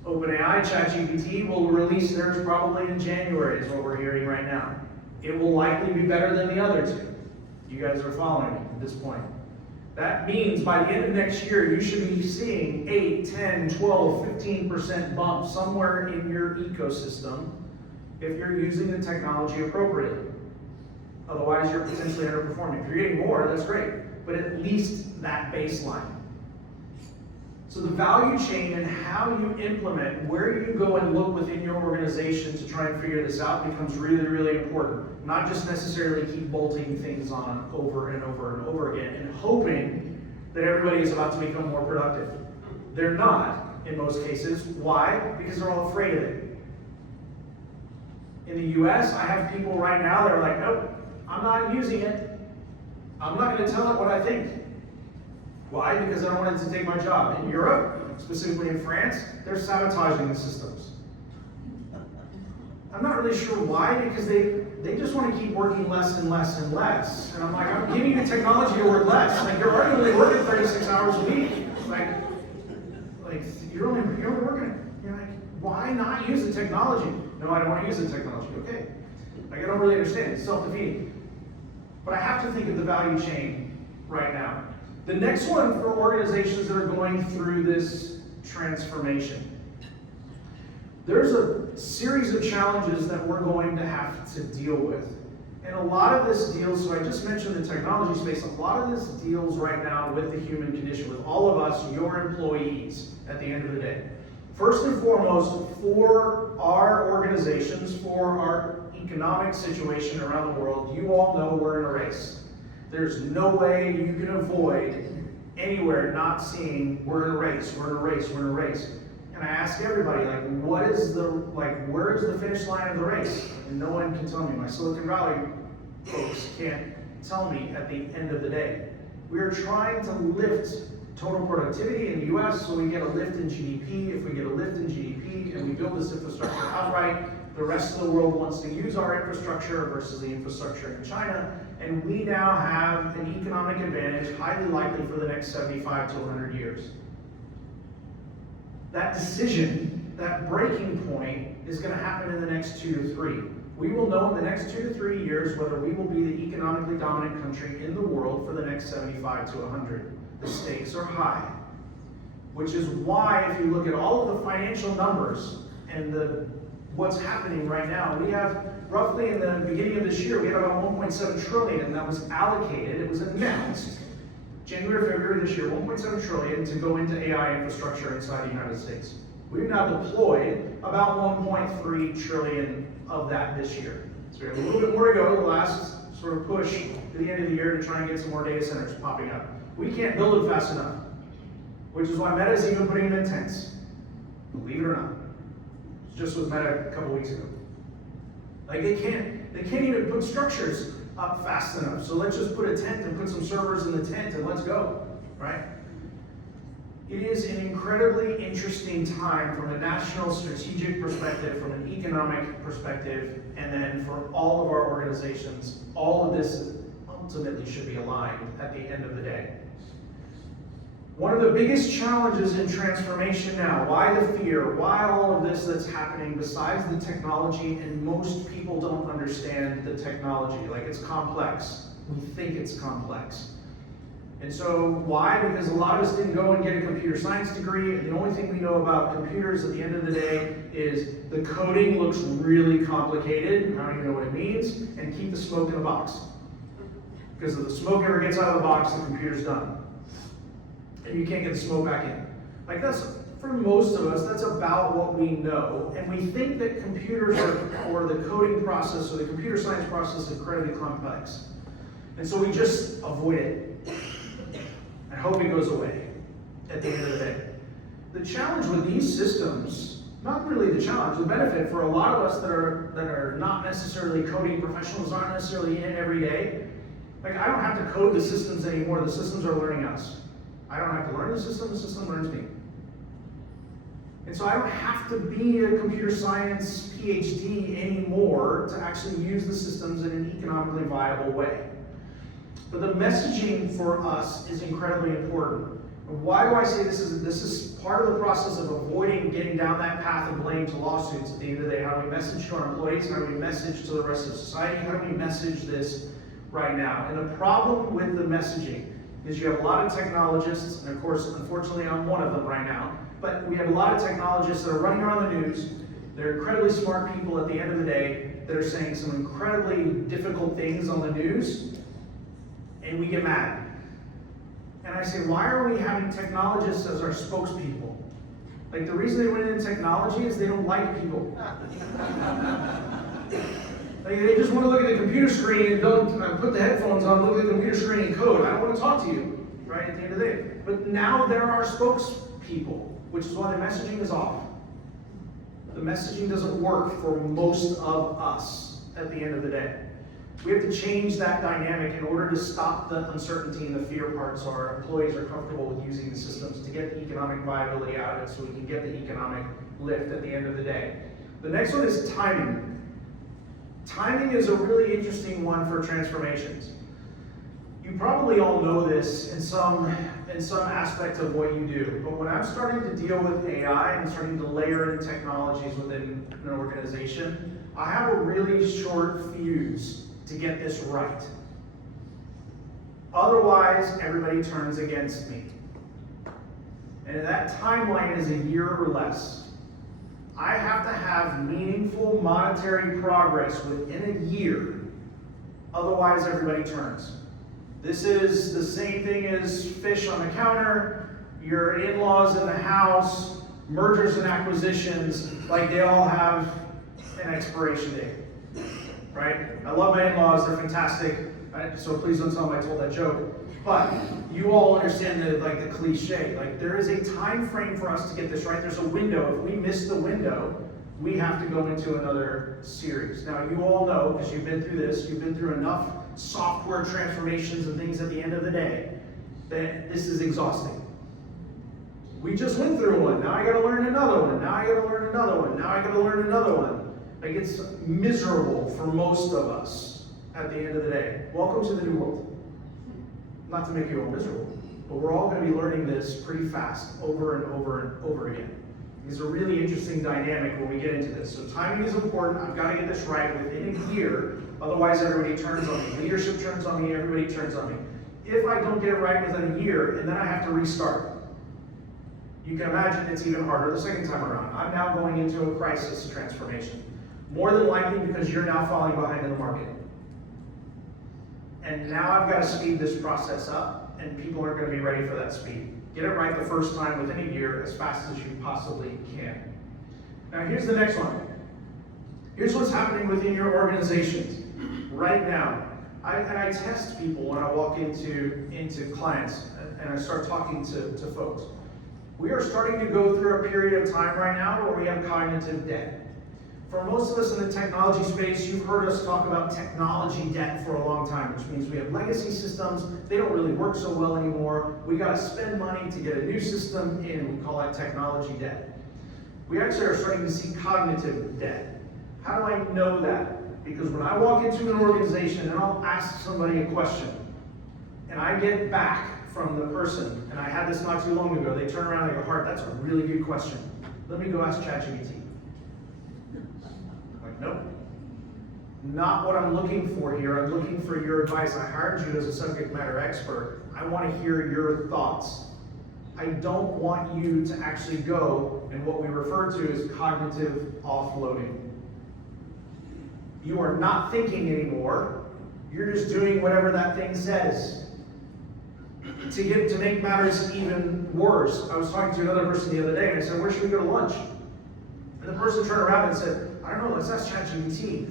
OpenAI, ChatGPT will release theirs probably in January, is what we're hearing right now. It will likely be better than the other two. You guys are following me at this point. That means by the end of next year, you should be seeing 8, 10, 12, 15% bump somewhere in your ecosystem if you're using the technology appropriately. Otherwise, you're potentially underperforming. If you're getting more, that's great, but at least that baseline. So the value chain and how you implement, where you go and look within your organization to try and figure this out becomes really, really important. Not just necessarily keep bolting things on over and over and over again and hoping that everybody is about to become more productive. They're not, in most cases. Why? Because they're all afraid of it. In the US, I have people right now that are like, nope, I'm not using it. I'm not going to tell it what I think. Why? Because I don't want it to take my job. In Europe, specifically in France, they're sabotaging the systems. I'm not really sure why, because they just want to keep working less and less and less. And I'm like, I'm giving you technology to work less. Like, you're already only working 36 hours a week. Like you're only working. You're like, why why not use the technology? No, I don't want to use the technology. Okay. Like, I don't really understand. It's self-defeating. But I have to think of the value chain right now. The next one for organizations that are going through this transformation. There's a series of challenges that we're going to have to deal with. And a lot of this deals, so I just mentioned the technology space, a lot of this deals right now with the human condition, with all of us, your employees, at the end of the day. First and foremost, for our organizations, for our economic situation around the world, you all know we're in a race. There's no way you can avoid anywhere not seeing we're in a race, we're in a race, we're in a race. And I ask everybody, where is the finish line of the race? And no one can tell me. My Silicon Valley folks can't tell me at the end of the day. We are trying to lift total productivity in the US so we get a lift in GDP. If we get a lift in GDP and we build this infrastructure outright, the rest of the world wants to use our infrastructure versus the infrastructure in China. And we now have an economic advantage, highly likely for the next 75 to 100 years. That decision, that breaking point, is going to happen in the next 2 to 3. We will know in the next 2 to 3 years whether we will be the economically dominant country in the world for the next 75 to 100. The stakes are high, which is why if you look at all of the financial numbers and what's happening right now, we have roughly in the beginning of this year, we had about 1.7 trillion that was allocated, it was announced, January, February this year, 1.7 trillion to go into AI infrastructure inside the United States. We've now deployed about 1.3 trillion of that this year. So we have a little bit more to go, the last sort of push to the end of the year to try and get some more data centers popping up. We can't build it fast enough, which is why Meta is even putting them in tents, believe it or not. It's just with Meta a couple weeks ago. Like they can't even put structures up fast enough. So let's just put a tent and put some servers in the tent and let's go, right? It is an incredibly interesting time from a national strategic perspective, from an economic perspective, and then for all of our organizations, all of this ultimately should be aligned at the end of the day. One of the biggest challenges in transformation now, why the fear, why all of this that's happening besides the technology, and most people don't understand the technology, like it's complex. We think it's complex. And so why? Because a lot of us didn't go and get a computer science degree, and the only thing we know about computers at the end of the day is the coding looks really complicated, I don't even know what it means, and keep the smoke in the box. Because if the smoke ever gets out of the box, the computer's done. And you can't get the smoke back in. Like that's, for most of us, that's about what we know. And we think that computers or the coding process or the computer science process is incredibly complex. And so we just avoid it and hope it goes away at the end of the day. The challenge with these systems, not really the challenge, the benefit for a lot of us that are not necessarily coding professionals, aren't necessarily in it every day. Like I don't have to code the systems anymore, the systems are learning us. I don't have to learn the system learns me. And so I don't have to be a computer science PhD anymore to actually use the systems in an economically viable way. But the messaging for us is incredibly important. And why do I say this is part of the process of avoiding getting down that path of blame to lawsuits at the end of the day? How do we message to our employees? How do we message to the rest of society? How do we message this right now? And the problem with the messaging is you have a lot of technologists, and of course, unfortunately, I'm one of them right now, but we have a lot of technologists that are running around the news. They're incredibly smart people at the end of the day that are saying some incredibly difficult things on the news, and we get mad. And I say, why are we having technologists as our spokespeople? Like the reason they went into technology is they don't like people. Like they just want to look at the computer screen and don't put the headphones on, look at the computer screen and code. I don't want to talk to you, right, at the end of the day. But now there are spokespeople, which is why the messaging is off. The messaging doesn't work for most of us at the end of the day. We have to change that dynamic in order to stop the uncertainty and the fear part so our employees are comfortable with using the systems to get the economic viability out of it so we can get the economic lift at the end of the day. The next one is timing. Timing is a really interesting one for transformations. You probably all know this in some aspect of what you do, but when I'm starting to deal with AI and starting to layer in technologies within an organization, I have a really short fuse to get this right. Otherwise, everybody turns against me. And that timeline is a year or less. I have to have meaningful monetary progress within a year, otherwise everybody turns. This is the same thing as fish on the counter, your in-laws in the house, mergers and acquisitions, like they all have an expiration date, right? I love my in-laws, they're fantastic, so please don't tell them I told that joke. But you all understand the cliche, like there is a time frame for us to get this right. There's a window. If we miss the window, we have to go into another series. Now you all know, because you've been through this, you've been through enough software transformations and things at the end of the day, that this is exhausting. We just went through one, now I gotta learn another one, now I gotta learn another one, now I gotta learn another one. Like it's miserable for most of us at the end of the day. Welcome to the new world. Not to make you all miserable, but we're all gonna be learning this pretty fast, over and over and over again. It's a really interesting dynamic when we get into this. So timing is important. I've got to get this right within a year. Otherwise, everybody turns on me. Leadership turns on me. Everybody turns on me. If I don't get it right within a year, and then I have to restart, you can imagine it's even harder the second time around. I'm now going into a crisis transformation. More than likely because you're now falling behind in the market. And now I've got to speed this process up, and people aren't going to be ready for that speed. Get it right the first time within a year as fast as you possibly can. Now here's the next one. Here's what's happening within your organizations right now. I test people when I walk into clients and I start talking to folks. We are starting to go through a period of time right now where we have cognitive debt. For most of us in the technology space, you've heard us talk about technology debt for a long time, which means we have legacy systems, they don't really work so well anymore. We gotta spend money to get a new system in, we call that technology debt. We actually are starting to see cognitive debt. How do I know that? Because when I walk into an organization and I'll ask somebody a question, and I get back from the person, and I had this not too long ago, they turn around and they go, Hart, that's a really good question. Let me go ask ChatGPT. Nope. Not what I'm looking for here. I'm looking for your advice. I hired you as a subject matter expert. I want to hear your thoughts. I don't want you to actually go in what we refer to as cognitive offloading. You are not thinking anymore. You're just doing whatever that thing says. To make matters even worse, I was talking to another person the other day and I said, where should we go to lunch? And the person turned around and said, I don't know, let's ask ChatGPT.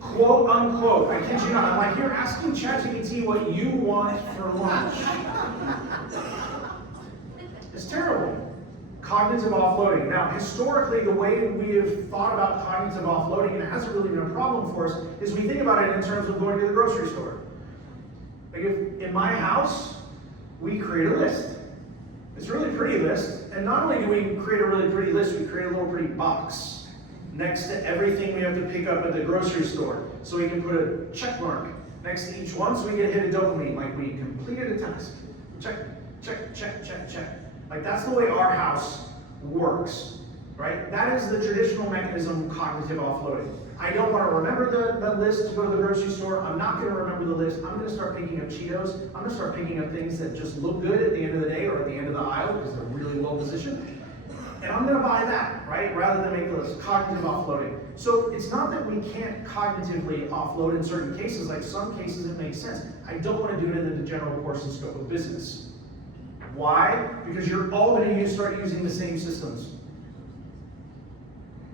Quote unquote, I kid you not. I'm like, you're asking ChatGPT what you want for lunch. It's terrible. Cognitive offloading. Now, historically, the way we have thought about cognitive offloading, and it hasn't really been a problem for us, is we think about it in terms of going to the grocery store. Like if in my house, we create a list. It's a really pretty list, and not only do we create a really pretty list, we create a little pretty box next to everything we have to pick up at the grocery store. So we can put a check mark next to each one so we get a hit of dopamine, like we completed a task. Check, check, check, check, check. Like that's the way our house works, right? That is the traditional mechanism of cognitive offloading. I don't want to remember the list to go to the grocery store. I'm not going to remember the list. I'm going to start picking up Cheetos. I'm going to start picking up things that just look good at the end of the day or at the end of the aisle because they're really well positioned. And I'm going to buy that, right? Rather than make those cognitive offloading. So it's not that we can't cognitively offload in certain cases. Like some cases it makes sense. I don't want to do it in the general course and scope of business. Why? Because you're all going to start using the same systems.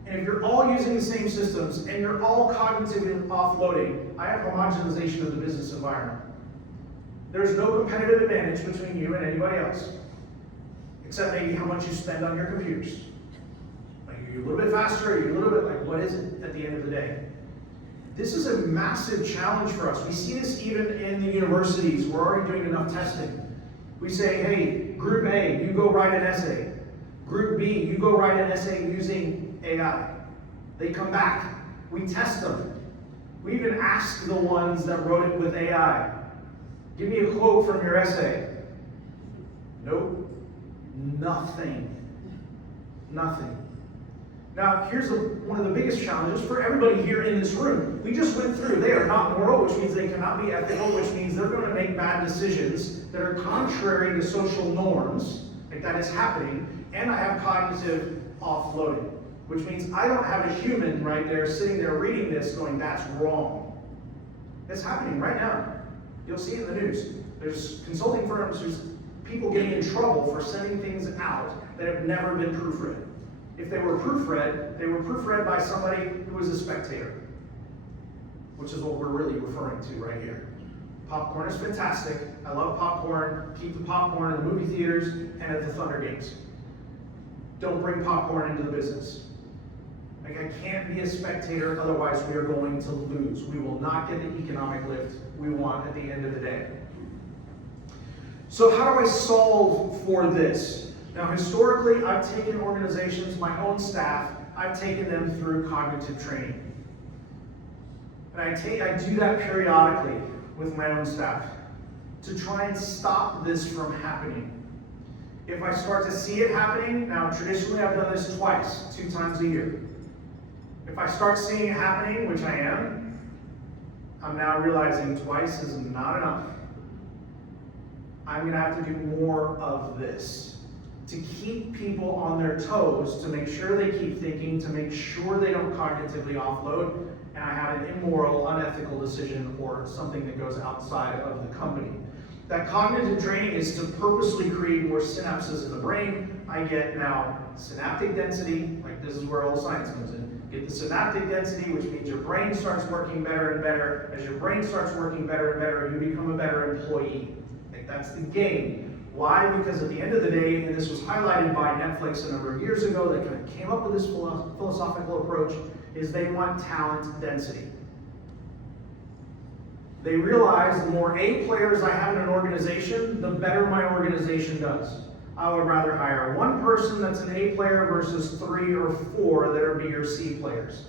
And if you're all using the same systems and you're all cognitively offloading, I have homogenization of the business environment. There's no competitive advantage between you and anybody else. Except maybe how much you spend on your computers. Like, are you a little bit faster? Are you a little bit, like, what is it at the end of the day? This is a massive challenge for us. We see this even in the universities. We're already doing enough testing. We say, hey, group A, you go write an essay. Group B, you go write an essay using AI. They come back. We test them. We even ask the ones that wrote it with AI. Give me a quote from your essay. Nope. Nothing. Nothing. Now, here's one of the biggest challenges for everybody here in this room. We just went through, they are not moral, which means they cannot be ethical, which means they're going to make bad decisions that are contrary to social norms, like that is happening, and I have cognitive offloading, which means I don't have a human right there sitting there reading this going, that's wrong. It's happening right now. You'll see it in the news. There's consulting firms, there's people getting in trouble for sending things out that have never been proofread. If they were proofread by somebody who was a spectator, which is what we're really referring to right here. Popcorn is fantastic. I love popcorn. Keep the popcorn in the movie theaters and at the Thunder games. Don't bring popcorn into the business. Like, I can't be a spectator, otherwise we are going to lose. We will not get the economic lift we want at the end of the day. So how do I solve for this? Now, historically, I've taken organizations, my own staff, I've taken them through cognitive training. And I do that periodically with my own staff to try and stop this from happening. If I start to see it happening, now traditionally I've done this twice, 2 times a year. If I start seeing it happening, which I am, I'm now realizing twice is not enough. I'm going to have to do more of this to keep people on their toes, to make sure they keep thinking, to make sure they don't cognitively offload, and I have an immoral, unethical decision or something that goes outside of the company. That cognitive training is to purposely create more synapses in the brain. I get now synaptic density, like this is where all the science comes in. Get the synaptic density, which means your brain starts working better and better. As your brain starts working better and better, you become a better employee. Like, that's the game. Why? Because at the end of the day, and this was highlighted by Netflix a number of years ago, that kind of came up with this philosophical approach, is they want talent density. They realize the more A players I have in an organization, the better my organization does. I would rather hire one person that's an A player versus 3 or 4 that are B or C players.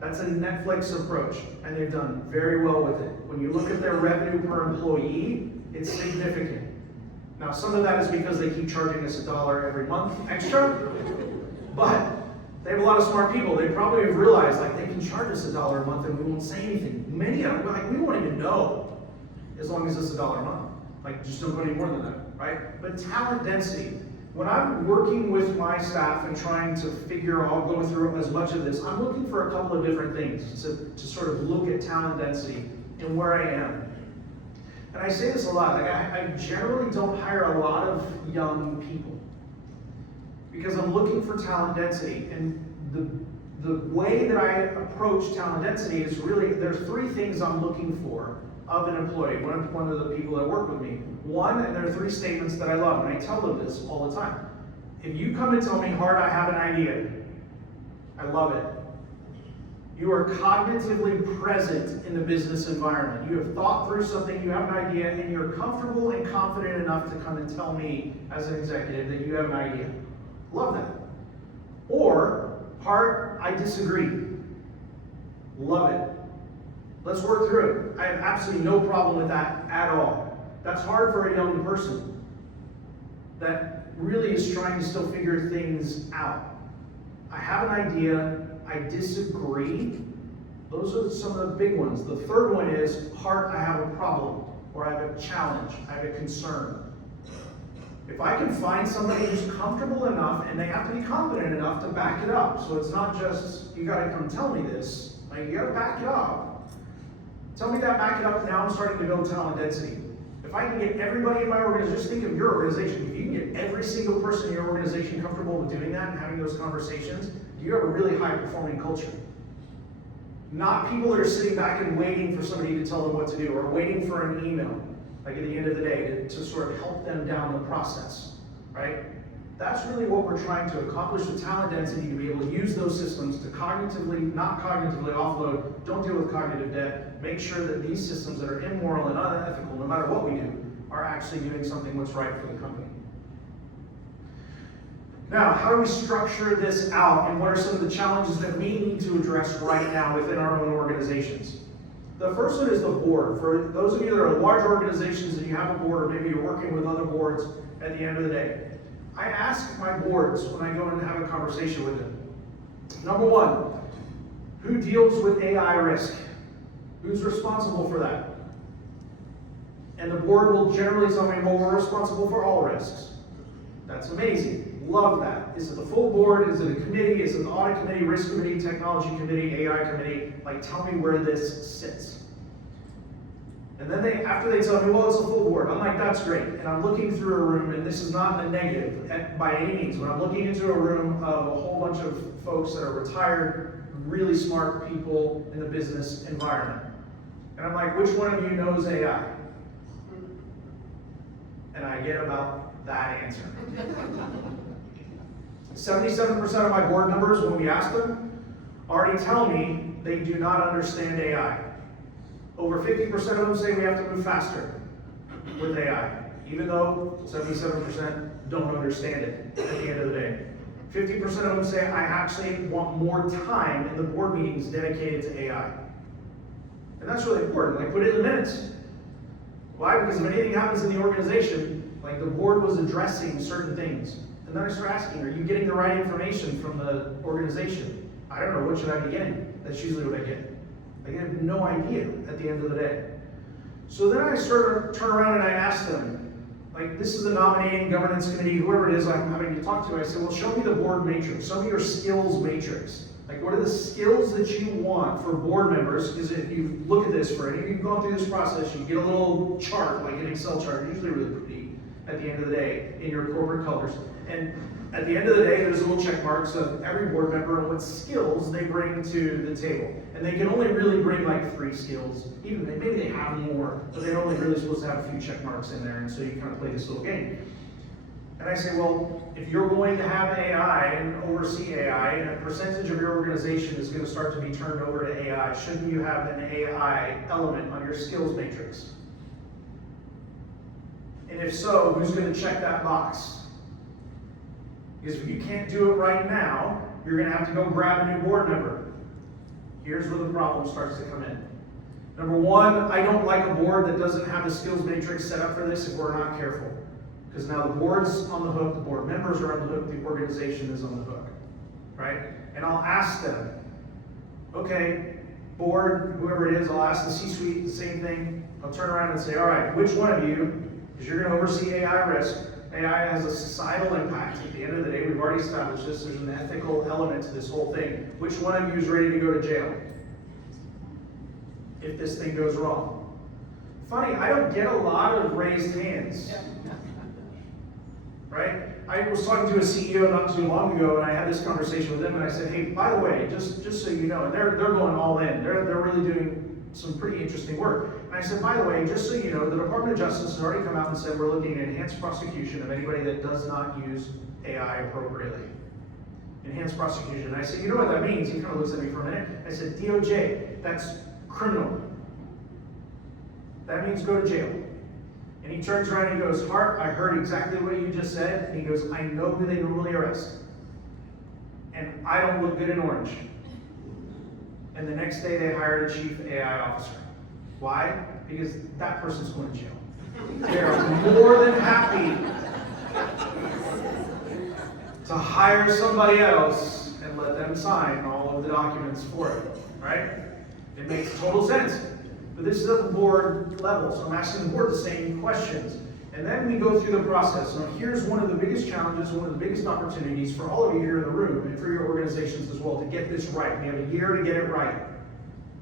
That's a Netflix approach, and they've done very well with it. When you look at their revenue per employee, it's significant. Now, some of that is because they keep charging us $1 every month extra, but they have a lot of smart people. They probably have realized, like, they can charge us $1 a month and we won't say anything. Many of them, like, we won't even know as long as it's $1 a month. Like, just don't put any more than that, right? But talent density. When I'm working with my staff and trying to figure, I'll go through as much of this, I'm looking for a couple of different things to sort of look at talent density and where I am. And I say this a lot, like I generally don't hire a lot of young people because I'm looking for talent density. And the way that I approach talent density is really, there's 3 things I'm looking for of an employee, one of the people that work with me. One, and there are 3 statements that I love, and I tell them this all the time. If you come and tell me, Hart, I have an idea, I love it. You are cognitively present in the business environment. You have thought through something, you have an idea, and you're comfortable and confident enough to come and tell me as an executive that you have an idea. Love that. Or, Hart, I disagree. Love it. Let's work through it. I have absolutely no problem with that at all. That's hard for a young person that really is trying to still figure things out. I have an idea, I disagree. Those are some of the big ones. The third one is, Hart, I have a problem, or I have a challenge, I have a concern. If I can find somebody who's comfortable enough, and they have to be confident enough to back it up. So it's not just, you gotta come tell me this, like, you gotta back it up. Tell me that, back it up, now I'm starting to build talent density. If I can get everybody in my organization, just think of your organization, if you can get every single person in your organization comfortable with doing that and having those conversations, you have a really high performing culture. Not people that are sitting back and waiting for somebody to tell them what to do, or waiting for an email, like at the end of the day, to sort of help them down the process, right? That's really what we're trying to accomplish with talent density, to be able to use those systems to cognitively, not cognitively offload, don't deal with cognitive debt, make sure that these systems that are immoral and unethical, no matter what we do, are actually doing something what's right for the company. Now, how do we structure this out, and what are some of the challenges that we need to address right now within our own organizations? The first one is the board. For those of you that are large organizations and you have a board, or maybe you're working with other boards at the end of the day, I ask my boards when I go and have a conversation with them. Number one, who deals with AI risk? Who's responsible for that? And the board will generally tell me, well, we're responsible for all risks. That's amazing. Love that. Is it the full board? Is it a committee? Is it the audit committee, risk committee, technology committee, AI committee? Like, tell me where this sits. And then after they tell me, well, it's a full board, I'm like, that's great. And I'm looking through a room, and this is not a negative by any means, but I'm looking into a room of a whole bunch of folks that are retired, really smart people in the business environment. And I'm like, which one of you knows AI? And I get about that answer. 77% of my board members, when we ask them, already tell me they do not understand AI. Over 50% of them say we have to move faster with AI, even though 77% don't understand it at the end of the day. 50% of them say I actually want more time in the board meetings dedicated to AI. And that's really important, like put it in the minutes. Why? Because if anything happens in the organization, like the board was addressing certain things. And then I start asking, are you getting the right information from the organization? I don't know, what should I be getting? That's usually what I get. I have no idea at the end of the day. So then I sort of turn around and I ask them, like, this is the nominating governance committee, whoever it is I'm having to talk to. I say, well, show me the board matrix, show me your skills matrix. Like, what are the skills that you want for board members? Because if you look at this, for any of you who've gone through this process, you get a little chart, like an Excel chart, usually really pretty at the end of the day in your corporate colors. And at the end of the day, there's little check marks of every board member and what skills they bring to the table. And they can only really bring like 3 skills. Even maybe they have more, but they're only really supposed to have a few check marks in there. And so you kind of play this little game. And I say, well, if you're going to have AI and oversee AI, and a percentage of your organization is going to start to be turned over to AI, shouldn't you have an AI element on your skills matrix? And if so, who's going to check that box? Because if you can't do it right now, you're going to have to go grab a new board member. Here's where the problem starts to come in. Number one, I don't like a board that doesn't have the skills matrix set up for this if we're not careful. Because now the board's on the hook, the board members are on the hook, the organization is on the hook, right? And I'll ask them, okay, board, whoever it is, I'll ask the C-suite the same thing. I'll turn around and say, all right, which one of you, because you're going to oversee AI risk, AI has a societal impact. At the end of the day, we've already established this. There's an ethical element to this whole thing. Which one of you is ready to go to jail if this thing goes wrong? Funny, I don't get a lot of raised hands. Right? I was talking to a CEO not too long ago, and I had this conversation with them, and I said, hey, by the way, just so you know, and they're going all in. They're really doing some pretty interesting work. And I said, by the way, just so you know, the Department of Justice has already come out and said we're looking at enhanced prosecution of anybody that does not use AI appropriately. Enhanced prosecution. And I said, you know what that means? He kind of looks at me for a minute. I said, DOJ, that's criminal. That means go to jail. And he turns around and he goes, Hart, I heard exactly what you just said. And he goes, I know who they normally arrest. And I don't look good in orange. And the next day they hired a chief AI officer. Why? Because that person's going to jail. They're more than happy to hire somebody else and let them sign all of the documents for it, right? It makes total sense. But this is at the board level, so I'm asking the board the same questions. And then we go through the process. Now here's one of the biggest challenges, one of the biggest opportunities for all of you here in the room and for your organizations as well to get this right. We have a year to get it right,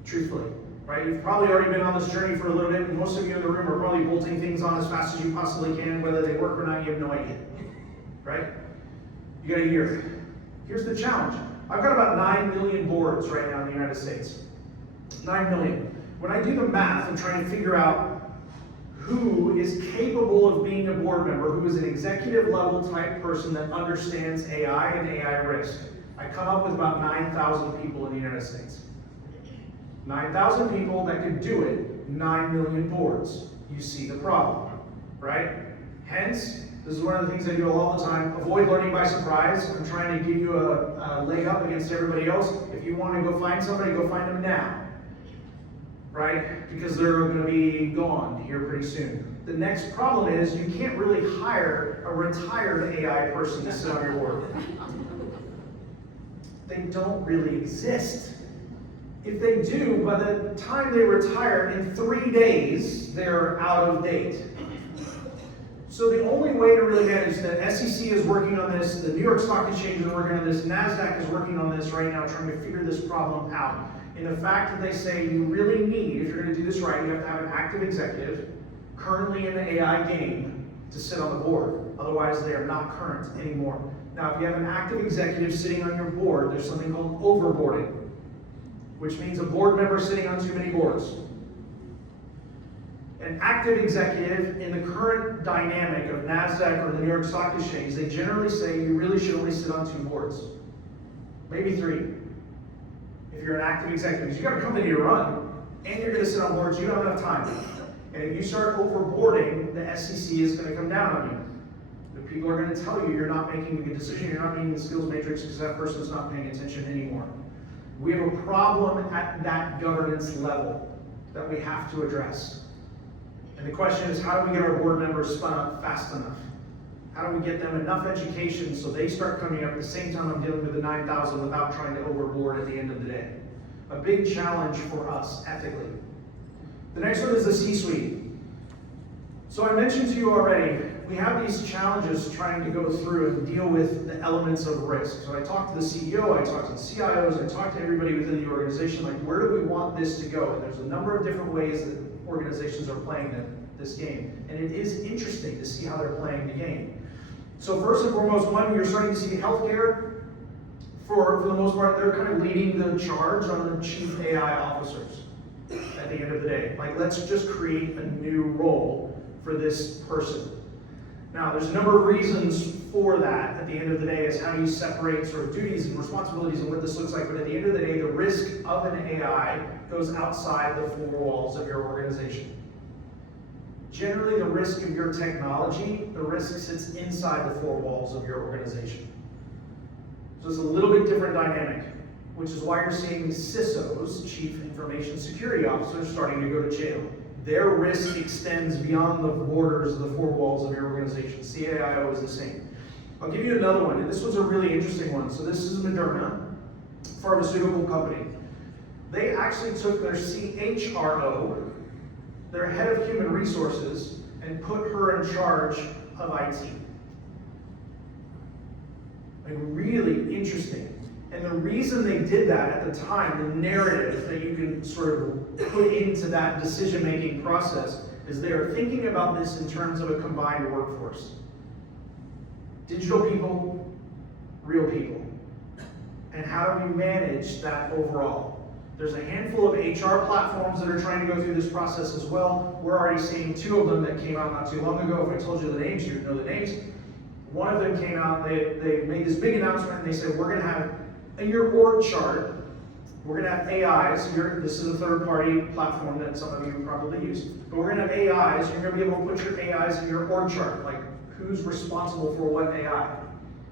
truthfully. Right? You've probably already been on this journey for a little bit, and most of you in the room are probably bolting things on as fast as you possibly can, whether they work or not, you have no idea. Right? You got a year. Here's the challenge. I've got about 9 million boards right now in the United States. 9 million. When I do the math and try and figure out who is capable of being a board member, who is an executive level type person that understands AI and AI risk, I come up with about 9,000 people in the United States. 9,000 people that could do it, 9 million boards. You see the problem, right? Hence, this is one of the things I do all the time. Avoid learning by surprise. I'm trying to give you a leg up against everybody else. If you want to go find somebody, go find them now. right? Because they're going to be gone here pretty soon. The next problem is you can't really hire a retired AI person to sit on your board. They don't really exist. If they do, by the time they retire, in 3 days, they're out of date. So the only way to really manage that, SEC is working on this, the New York Stock Exchange is working on this, NASDAQ is working on this right now, trying to figure this problem out. And the fact that they say you really need, if you're going to do this right, you have to have an active executive currently in the AI game to sit on the board. Otherwise, they are not current anymore. Now, if you have an active executive sitting on your board, there's something called overboarding, which means a board member sitting on too many boards. An active executive in the current dynamic of NASDAQ or the New York Stock Exchange, they generally say you really should only sit on 2 boards, maybe 3. If you're an active executive, because you've got a company to run, and you're going to sit on boards, you don't have enough time. And if you start overboarding, the SEC is going to come down on you. The people are going to tell you you're not making a good decision, you're not meeting the skills matrix because that person's not paying attention anymore. We have a problem at that governance level that we have to address. And the question is, how do we get our board members spun up fast enough? How do we get them enough education so they start coming up at the same time I'm dealing with the 9,000 without trying to overboard at the end of the day? A big challenge for us ethically. The next one is the C-suite. So I mentioned to you already, we have these challenges trying to go through and deal with the elements of risk. So I talked to the CEO, I talked to the CIOs, I talked to everybody within the organization, like where do we want this to go? And there's a number of different ways that organizations are playing this game. And it is interesting to see how they're playing the game. So first and foremost, one, you're starting to see healthcare, for the most part, they're kind of leading the charge on the chief AI officers at the end of the day. Like, let's just create a new role for this person. Now, there's a number of reasons for that at the end of the day is how do you separate sort of duties and responsibilities and what this looks like. But at the end of the day, the risk of an AI goes outside the 4 walls of your organization. Generally, the risk of your technology, the risk sits inside the 4 walls of your organization. So it's a little bit different dynamic, which is why you're seeing these CISOs, Chief Information Security Officers, starting to go to jail. Their risk extends beyond the borders of the 4 walls of your organization. CAIO is the same. I'll give you another one, and this was a really interesting one. So this is Moderna, pharmaceutical company. They actually took their CHRO, their head of human resources, and put her in charge of IT. Like, really interesting. And the reason they did that at the time, the narrative that you can sort of put into that decision-making process, is they are thinking about this in terms of a combined workforce. Digital people, real people. And how do we manage that overall? There's a handful of HR platforms that are trying to go through this process as well. We're already seeing 2 of them that came out not too long ago. If I told you the names, you'd know the names. One of them came out, they made this big announcement, and they said, we're going to have, in your org chart, we're going to have AIs. This is a third-party platform that some of you probably use. But we're going to have AIs. You're going to be able to put your AIs in your org chart, like who's responsible for what AI.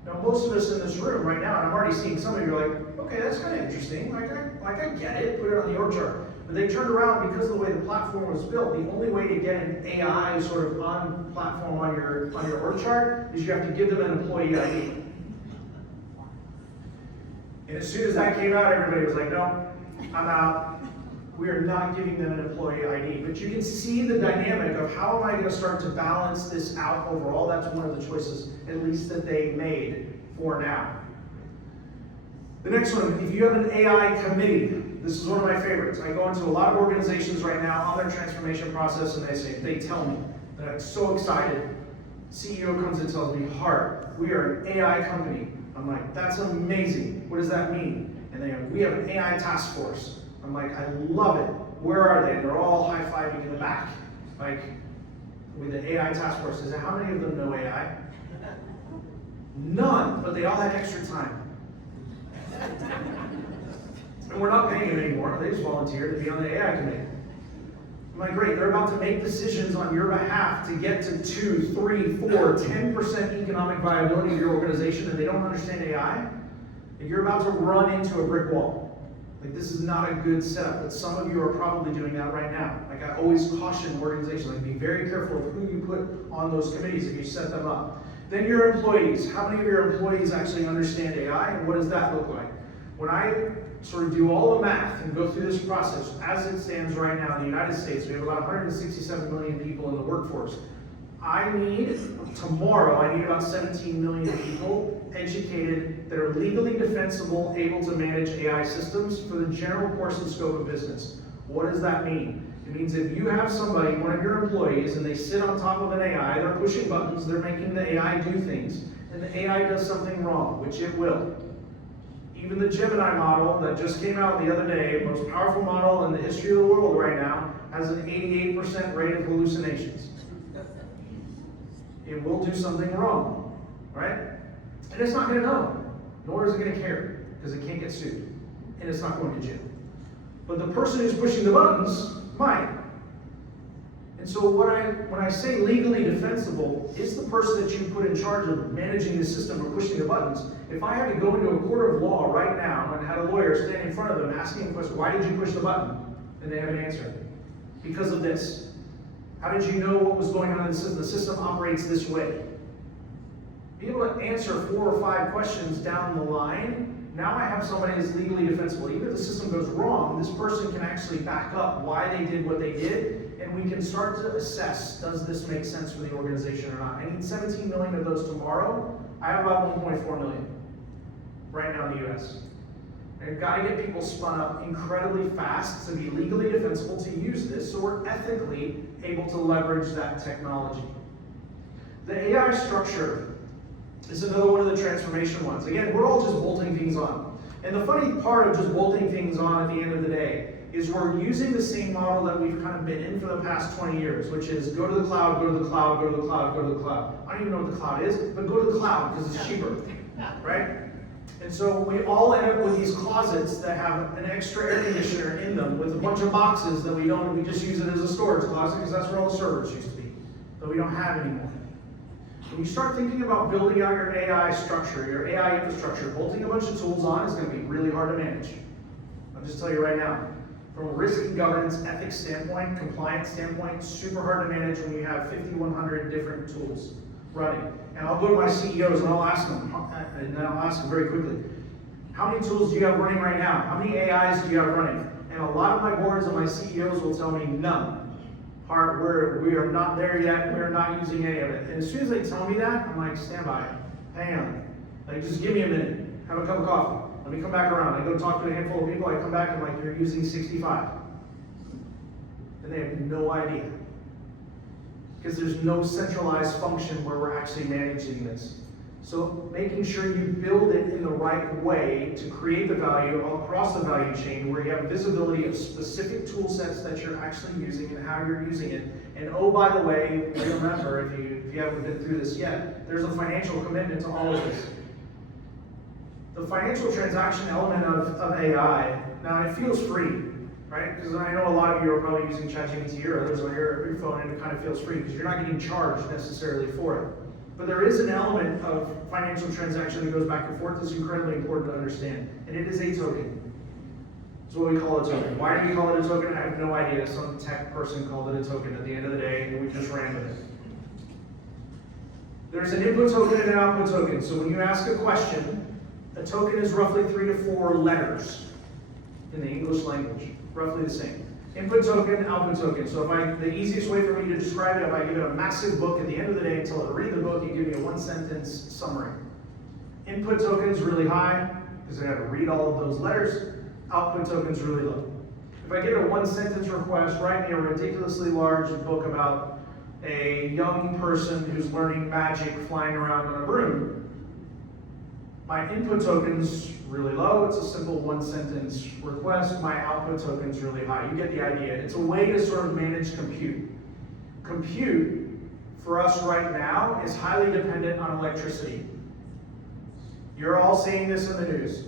Now, most of us in this room right now, and I'm already seeing some of you are like, okay, that's kind of interesting. Like I get it. Put it on the org chart. But they turned around because of the way the platform was built. The only way to get an AI sort of on platform on your org chart is you have to give them an employee ID. And as soon as that came out, everybody was like, no, I'm out. We are not giving them an employee ID. But you can see the dynamic of how am I going to start to balance this out overall. That's one of the choices, at least that they made for now. The next one, if you have an AI committee, this is one of my favorites. I go into a lot of organizations right now on their transformation process, and they tell me that I'm so excited. CEO comes and tells me, Hart, we are an AI company. I'm like, that's amazing. What does that mean? And they go, we have an AI task force. I'm like, I love it. Where are they? And they're all high-fiving in the back. Like, with the AI task force, I said, how many of them know AI? None, but they all had extra time. And we're not paying them anymore. They just volunteered to be on the AI committee. I'm like, great, they're about to make decisions on your behalf to get to 2, 3, 4, 10% economic viability of your organization, and they don't understand AI. And you're about to run into a brick wall. Like, this is not a good setup, but some of you are probably doing that right now. Like, I always caution organizations, like, be very careful of who you put on those committees if you set them up. Then your employees. How many of your employees actually understand AI, and what does that look like? When I sort of do all the math and go through this process, as it stands right now in the United States, we have about 167 million people in the workforce. Tomorrow, I need about 17 million people educated that are legally defensible, able to manage AI systems for the general course and scope of business. What does that mean? It means if you have somebody, one of your employees, and they sit on top of an AI, they're pushing buttons, they're making the AI do things, and the AI does something wrong, which it will. Even the Gemini model that just came out the other day, most powerful model in the history of the world right now, has an 88% rate of hallucinations. It will do something wrong, right? And it's not going to know, nor is it going to care, because it can't get sued, and it's not going to jail. But the person who's pushing the buttons might. And so when I say legally defensible, is the person that you put in charge of managing the system or pushing the buttons. If I had to go into a court of law right now and had a lawyer stand in front of them asking a question, why did you push the button? And they have an answer. Because of this. How did you know what was going on in the system? The system operates this way. Be able to answer 4 or 5 questions down the line, now I have somebody that's legally defensible. Even if the system goes wrong, this person can actually back up why they did what they did, and we can start to assess, does this make sense for the organization or not? I need 17 million of those tomorrow. I have about 1.4 million right now in the US. I've got to get people spun up incredibly fast to be legally defensible to use this, so we're ethically able to leverage that technology. The AI structure is another one of the transformation ones. Again, we're all just bolting things on. And the funny part of just bolting things on at the end of the day is we're using the same model that we've kind of been in for the past 20 years, which is go to the cloud, go to the cloud, go to the cloud, go to the cloud. I don't even know what the cloud is, but go to the cloud because it's cheaper, right? And so we all end up with these closets that have an extra air conditioner in them with a bunch of boxes that we just use it as a storage closet because that's where all the servers used to be, that we don't have anymore. When you start thinking about building out your AI structure, your AI infrastructure, bolting a bunch of tools on is going to be really hard to manage. I'll just tell you right now, from a risk and governance, ethics standpoint, compliance standpoint, super hard to manage when you have 5,100 different tools running. And I'll go to my CEOs and I'll ask them very quickly, how many tools do you have running right now? How many AIs do you have running? And a lot of my boards and my CEOs will tell me none. Hart, we are not there yet. We're not using any of it. And as soon as they tell me that, I'm like, stand by. Hang on. Like, just give me a minute. Have a cup of coffee. Let me come back around. I go talk to a handful of people. I come back and I'm like, you're using 65. And they have no idea. Because there's no centralized function where we're actually managing this. So making sure you build it in the right way to create the value all across the value chain where you have visibility of specific tool sets that you're actually using and how you're using it. And oh, by the way, remember, if you haven't been through this yet, there's a financial commitment to all of this. The financial transaction element of AI, now it feels free, right? Because I know a lot of you are probably using ChatGPT or others on your phone and it kind of feels free because you're not getting charged necessarily for it. But there is an element of financial transaction that goes back and forth that's incredibly important to understand. And it is a token. It's what we call a token. Why do we call it a token? I have no idea. Some tech person called it a token at the end of the day, and we just ran with it. There's an input token and an output token. So when you ask a question, a token is roughly 3 to 4 letters in the English language. Roughly the same. Input token, output token. So the easiest way for me to describe it, if I give it a massive book at the end of the day and tell it to read the book, you give me a 1-sentence summary. Input token is really high, because I have to read all of those letters. Output token is really low. If I get a 1-sentence request, write me a ridiculously large book about a young person who's learning magic flying around on a broom, my input token's really low. It's a simple 1-sentence request. My output token's really high. You get the idea. It's a way to sort of manage compute. Compute, for us right now, is highly dependent on electricity. You're all seeing this in the news.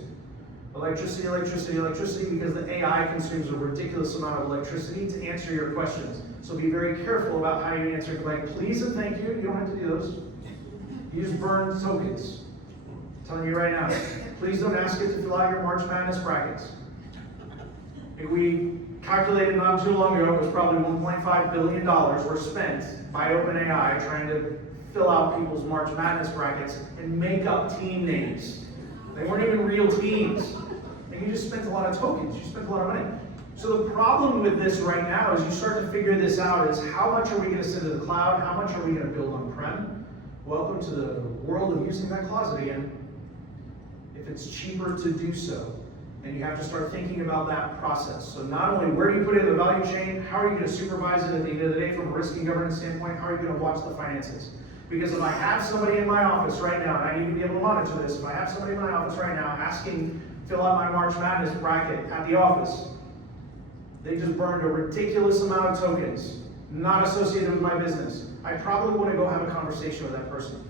Electricity, electricity, electricity, because the AI consumes a ridiculous amount of electricity to answer your questions. So be very careful about how you answer. Like, please and thank you. You don't have to do those. Use burned tokens. I'm telling you right now. Please don't ask it to fill out your March Madness brackets. If we calculated not too long ago, it was probably $1.5 billion were spent by OpenAI trying to fill out people's March Madness brackets and make up team names. They weren't even real teams. And you just spent a lot of tokens, you spent a lot of money. So the problem with this right now is you start to figure this out is how much are we going to send to the cloud? How much are we going to build on-prem? Welcome to the world of using that closet again. If it's cheaper to do so, and you have to start thinking about that process. So not only where do you put it in the value chain, how are you going to supervise it at the end of the day from a risk and governance standpoint, how are you going to watch the finances? Because if I have somebody in my office right now, and I need to be able to monitor this, if I have somebody in my office right now asking, fill out my March Madness bracket at the office, they just burned a ridiculous amount of tokens, not associated with my business. I probably want to go have a conversation with that person.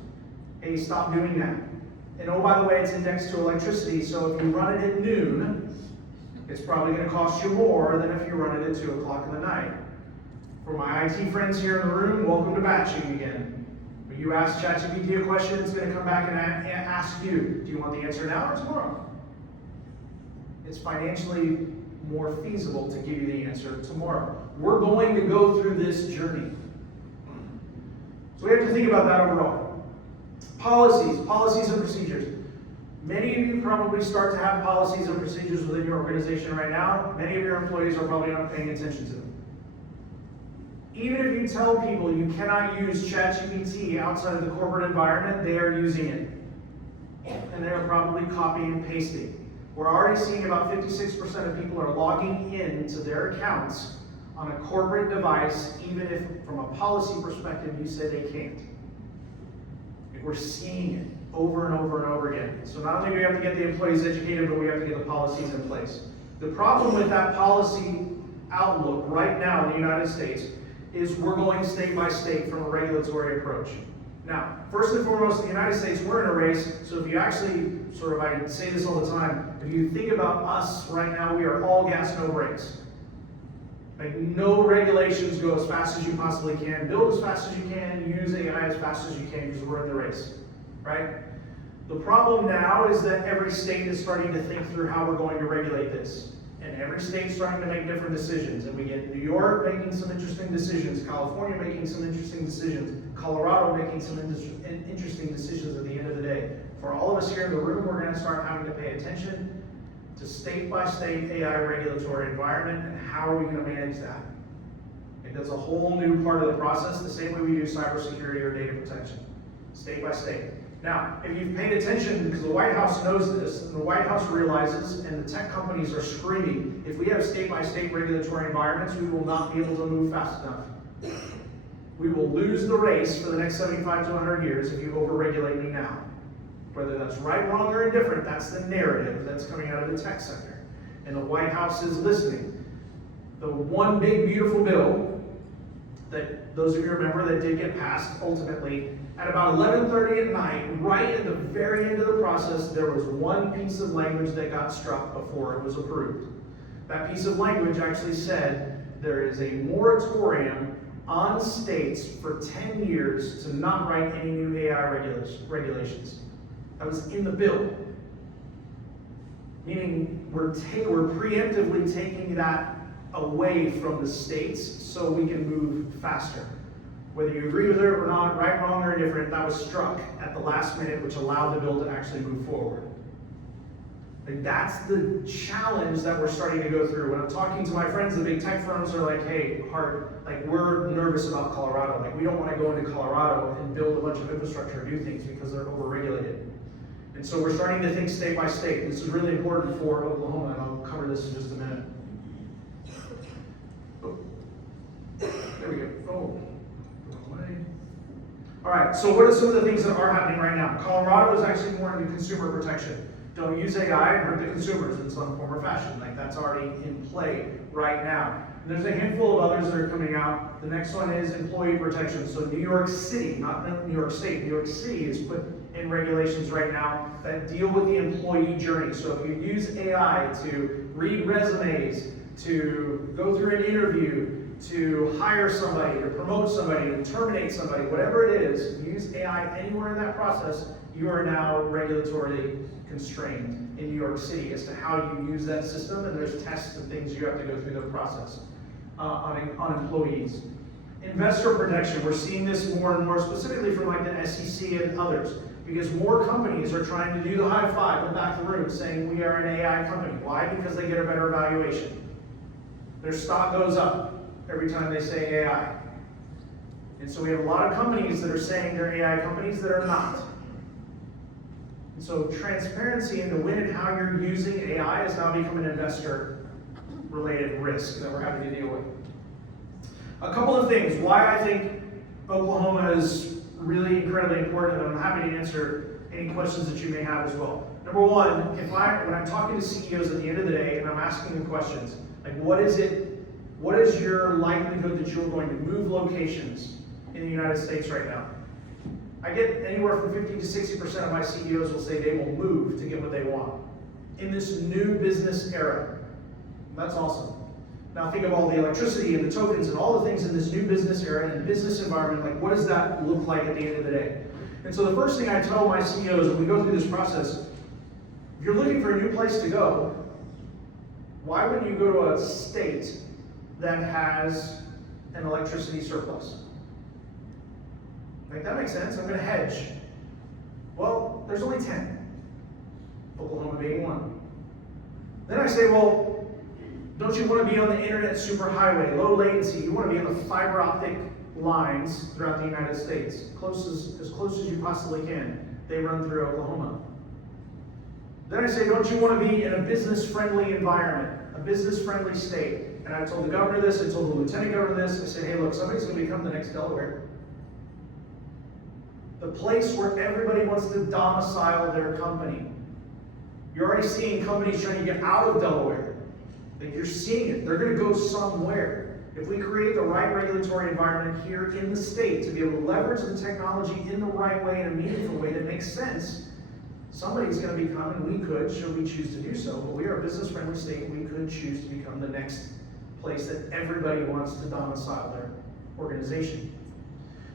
Hey, stop doing that. And oh, by the way, it's indexed to electricity, so if you run it at noon, it's probably going to cost you more than if you run it at 2 o'clock in the night. For my IT friends here in the room, welcome to batching again. When you ask ChatGPT a question, it's going to come back and ask you, do you want the answer now or tomorrow? It's financially more feasible to give you the answer tomorrow. We're going to go through this journey. So we have to think about that overall. Policies and procedures. Many of you probably start to have policies and procedures within your organization right now. Many of your employees are probably not paying attention to them. Even if you tell people you cannot use ChatGPT outside of the corporate environment, they are using it. And they are probably copying and pasting. We're already seeing about 56% of people are logging in to their accounts on a corporate device, even if from a policy perspective you say they can't. We're seeing it over and over and over again. So not only do we have to get the employees educated, but we have to get the policies in place. The problem with that policy outlook right now in the United States is we're going state by state from a regulatory approach. Now, first and foremost, in the United States, we're in a race, so if you actually, I say this all the time, if you think about us right now, we are all gas, no brakes. Like, no regulations, go as fast as you possibly can, build as fast as you can, use AI as fast as you can, because we're in the race, right? The problem now is that every state is starting to think through how we're going to regulate this. And every state's starting to make different decisions. And we get New York making some interesting decisions, California making some interesting decisions, Colorado making some interesting decisions at the end of the day. For all of us here in the room, we're going to start having to pay attention to state-by-state AI regulatory environment and how are we going to manage that. And that's a whole new part of the process, the same way we do cybersecurity or data protection, state by state. Now, if you've paid attention, because the White House knows this, and the White House realizes, and the tech companies are screaming, if we have state-by-state regulatory environments, we will not be able to move fast enough. We will lose the race for the next 75 to 100 years if you overregulate me now. Whether that's right, wrong, or indifferent, that's the narrative that's coming out of the tech sector. And the White House is listening. The one big beautiful bill that those of you remember that did get passed ultimately, at about 11:30 at night, right at the very end of the process, there was one piece of language that got struck before it was approved. That piece of language actually said there is a moratorium on states for 10 years to not write any new AI regulations. That was in the bill. Meaning we're preemptively taking that away from the states so we can move faster. Whether you agree with it or not, right, wrong, or indifferent, that was struck at the last minute, which allowed the bill to actually move forward. Like, that's the challenge that we're starting to go through. When I'm talking to my friends, the big tech firms are like, hey, Hart, like, we're nervous about Colorado. Like, we don't want to go into Colorado and build a bunch of infrastructure and do things because they're overregulated. And so we're starting to think state by state. This is really important for Oklahoma, and I'll cover this in just a minute. Oh. There we go. Oh. All right, so what are some of the things that are happening right now? Colorado is actually more into consumer protection. Don't use AI and hurt the consumers in some form or fashion. Like, that's already in play right now. And there's a handful of others that are coming out. The next one is employee protection. So New York City, not New York State, New York City is put in regulations right now that deal with the employee journey. So if you use AI to read resumes, to go through an interview, to hire somebody, to promote somebody, to terminate somebody, whatever it is, use AI anywhere in that process, you are now regulatorily constrained in New York City as to how you use that system, and there's tests and things you have to go through the process on employees. Investor protection, we're seeing this more and more specifically from like the SEC and others, because more companies are trying to do the high five, the back of the room, saying we are an AI company. Why? Because they get a better valuation. Their stock goes up every time they say AI. And so we have a lot of companies that are saying they're AI companies that are not. And so transparency into when and how you're using AI has now become an investor-related risk that we're having to deal with. A couple of things why I think Oklahoma is really incredibly important, and I'm happy to answer any questions that you may have as well. Number one, when I'm talking to CEOs at the end of the day and I'm asking them questions, like what is your likelihood that you're going to move locations in the United States right now? I get anywhere from 50 to 60% of my CEOs will say they will move to get what they want in this new business era. That's awesome. Now think of all the electricity and the tokens and all the things in this new business era and business environment, like what does that look like at the end of the day? And so the first thing I tell my CEOs when we go through this process, if you're looking for a new place to go, why wouldn't you go to a state that has an electricity surplus? Like that makes sense, I'm gonna hedge. Well, there's only 10, Oklahoma being one. Then I say, well, don't you want to be on the internet superhighway, low latency? You want to be on the fiber optic lines throughout the United States, as close as you possibly can. They run through Oklahoma. Then I say, don't you want to be in a business-friendly environment, a business-friendly state? And I told the governor this, I told the lieutenant governor this. I said, hey, look, somebody's going to become the next Delaware. The place where everybody wants to domicile their company. You're already seeing companies trying to get out of Delaware. Like you're seeing it. They're going to go somewhere. If we create the right regulatory environment here in the state to be able to leverage the technology in the right way, in a meaningful way that makes sense, somebody's going to become, and we could, should we choose to do so, but we are a business-friendly state, we could choose to become the next place that everybody wants to domicile their organization.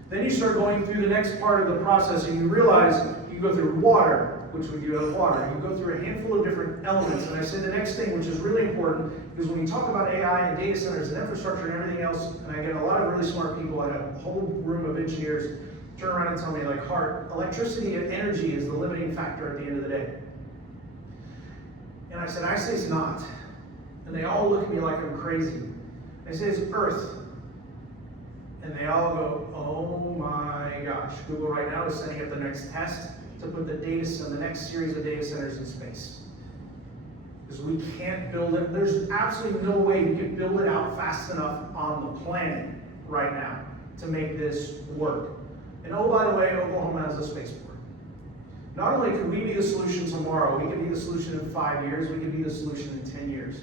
Then you start going through the next part of the process and you realize you go through water, which we do have water. You go through a handful of different elements. And I say the next thing, which is really important, because when you talk about AI and data centers and infrastructure and everything else, and I get a lot of really smart people, I have a whole room of engineers turn around and tell me like, Hart, electricity and energy is the limiting factor at the end of the day. And I said, actually it's not. And they all look at me like I'm crazy. I say, it's Earth. And they all go, oh my gosh. Google right now is setting up the next test to put the next series of data centers in space. Because we can't build it. There's absolutely no way we can build it out fast enough on the planet right now to make this work. And oh, by the way, Oklahoma has a spaceport. Not only could we be the solution tomorrow, we could be the solution in 5 years, we could be the solution in 10 years.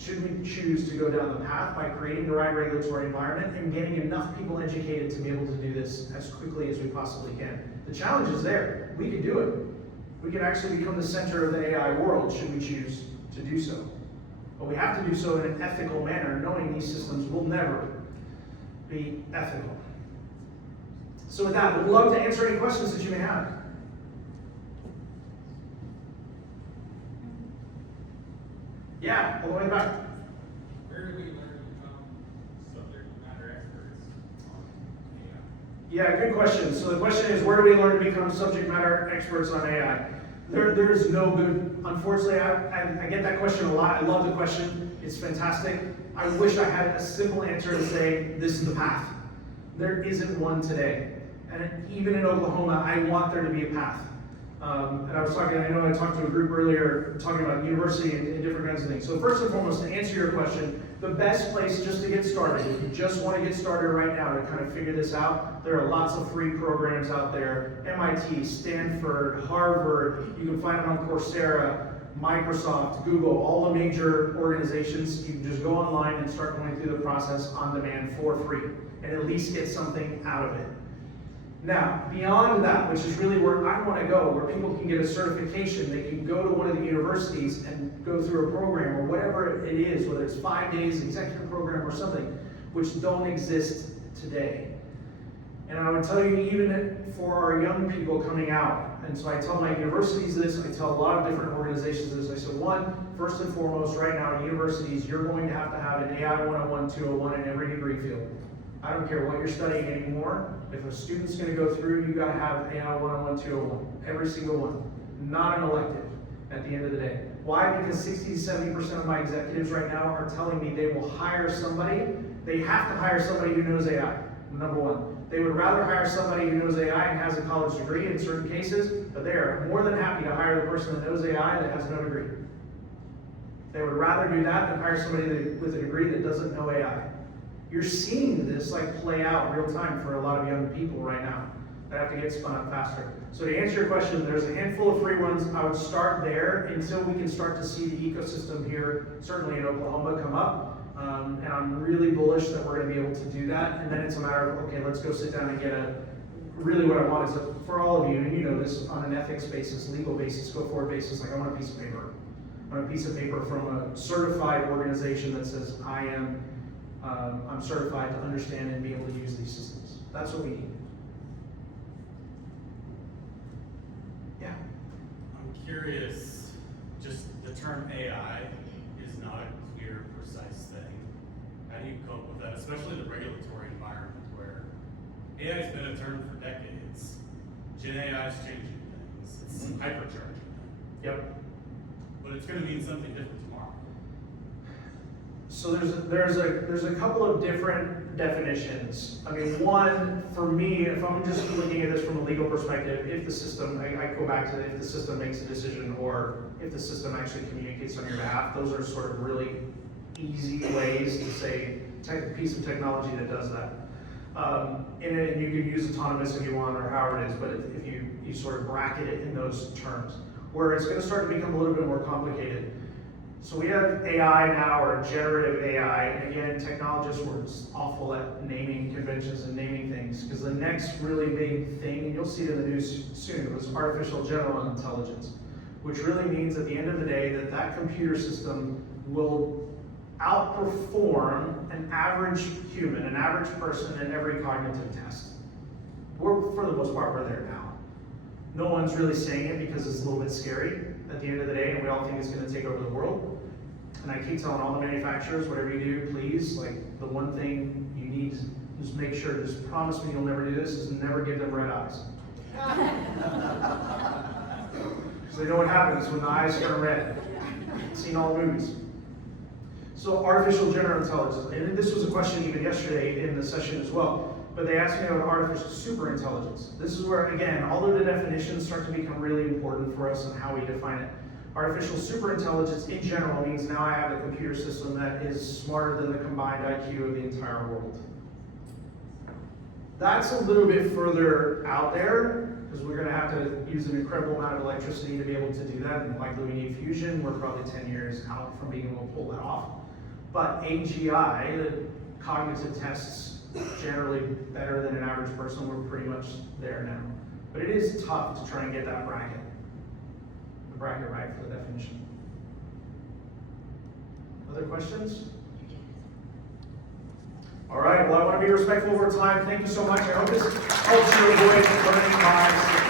Should we choose to go down the path by creating the right regulatory environment and getting enough people educated to be able to do this as quickly as we possibly can? The challenge is there. We could do it. We could actually become the center of the AI world should we choose to do so. But we have to do so in an ethical manner, knowing these systems will never be ethical. So with that, we'd love to answer any questions that you may have. Yeah, all the way back. Where do we learn to become subject matter experts on AI? Yeah, good question. So the question is, where do we learn to become subject matter experts on AI? There's no good, unfortunately, I get that question a lot. I love the question. It's fantastic. I wish I had a simple answer to say, this is the path. There isn't one today. And even in Oklahoma, I want there to be a path. And I was talking, I know I talked to a group earlier talking about university and different kinds of things. So first and foremost, to answer your question, the best place just to get started, if you just want to get started right now to kind of figure this out, there are lots of free programs out there. MIT, Stanford, Harvard, you can find them on Coursera, Microsoft, Google, all the major organizations. You can just go online and start going through the process on demand for free and at least get something out of it. Now, beyond that, which is really where I want to go, where people can get a certification, they can go to one of the universities and go through a program or whatever it is, whether it's 5 days, executive program or something, which don't exist today. And I would tell you, even for our young people coming out, And so I tell my universities this, I tell a lot of different organizations this. I said, one, first and foremost, right now in universities, you're going to have an AI 101, 201 in every degree field. I don't care what you're studying anymore. If a student's going to go through, you got to have AI 101, 201, every single one. Not an elective at the end of the day. Why? Because 60 to 70% of my executives right now are telling me they will hire somebody. They have to hire somebody who knows AI, number one. They would rather hire somebody who knows AI and has a college degree in certain cases, but they are more than happy to hire the person that knows AI that has no degree. They would rather do that than hire somebody with a degree that doesn't know AI. You're seeing this play out real time for a lot of young people right now that have to get spun up faster. So to answer your question, there's a handful of free ones. I would start there until we can start to see the ecosystem here, certainly in Oklahoma, come up. And I'm really bullish that we're going to be able to do that. And then it's a matter of, okay, let's go sit down and get really what I want is for all of you, and you know this, on an ethics basis, legal basis, go forward basis, I want a piece of paper. I want a piece of paper from a certified organization that says I'm certified to understand and be able to use these systems. That's what we need. Yeah. I'm curious, just the term AI is not a clear, precise thing. How do you cope with that, especially the regulatory environment where AI has been a term for decades. Gen AI is changing things. It's hypercharging them. Yep. But it's going to mean something different tomorrow. So there's a couple of different definitions. I mean, one, for me, if I'm just looking at this from a legal perspective, if the system, I go back to if the system makes a decision or if the system actually communicates on your behalf, those are sort of really easy ways to say a piece of technology that does that. And you can use autonomous if you want or however it is, but if you sort of bracket it in those terms, where it's going to start to become a little bit more complicated. So we have AI now, or generative AI, and again, technologists were awful at naming conventions and naming things, because the next really big thing, and you'll see it in the news soon, was artificial general intelligence, which really means at the end of the day that computer system will outperform an average human, an average person in every cognitive test. For the most part, we're there now. No one's really saying it because it's a little bit scary at the end of the day, and we all think it's going to take over the world. And I keep telling all the manufacturers, whatever you do, please, the one thing you need is just make sure, just promise me you'll never do this, is never give them red eyes. Because they know what happens when the eyes turn red. I've seen all the movies. So artificial general intelligence, and this was a question even yesterday in the session as well, but they asked me about artificial superintelligence. This is where, again, all of the definitions start to become really important for us and how we define it. Artificial superintelligence in general means now I have a computer system that is smarter than the combined IQ of the entire world. That's a little bit further out there, because we're going to have to use an incredible amount of electricity to be able to do that, and likely we need fusion. We're probably 10 years out from being able to pull that off. But AGI, the cognitive tests, generally better than an average person. We're pretty much there now. But it is tough to try and get that bracket right for the definition. Other questions? All right, well, I want to be respectful of our time. Thank you so much. I hope this helps you avoid learning by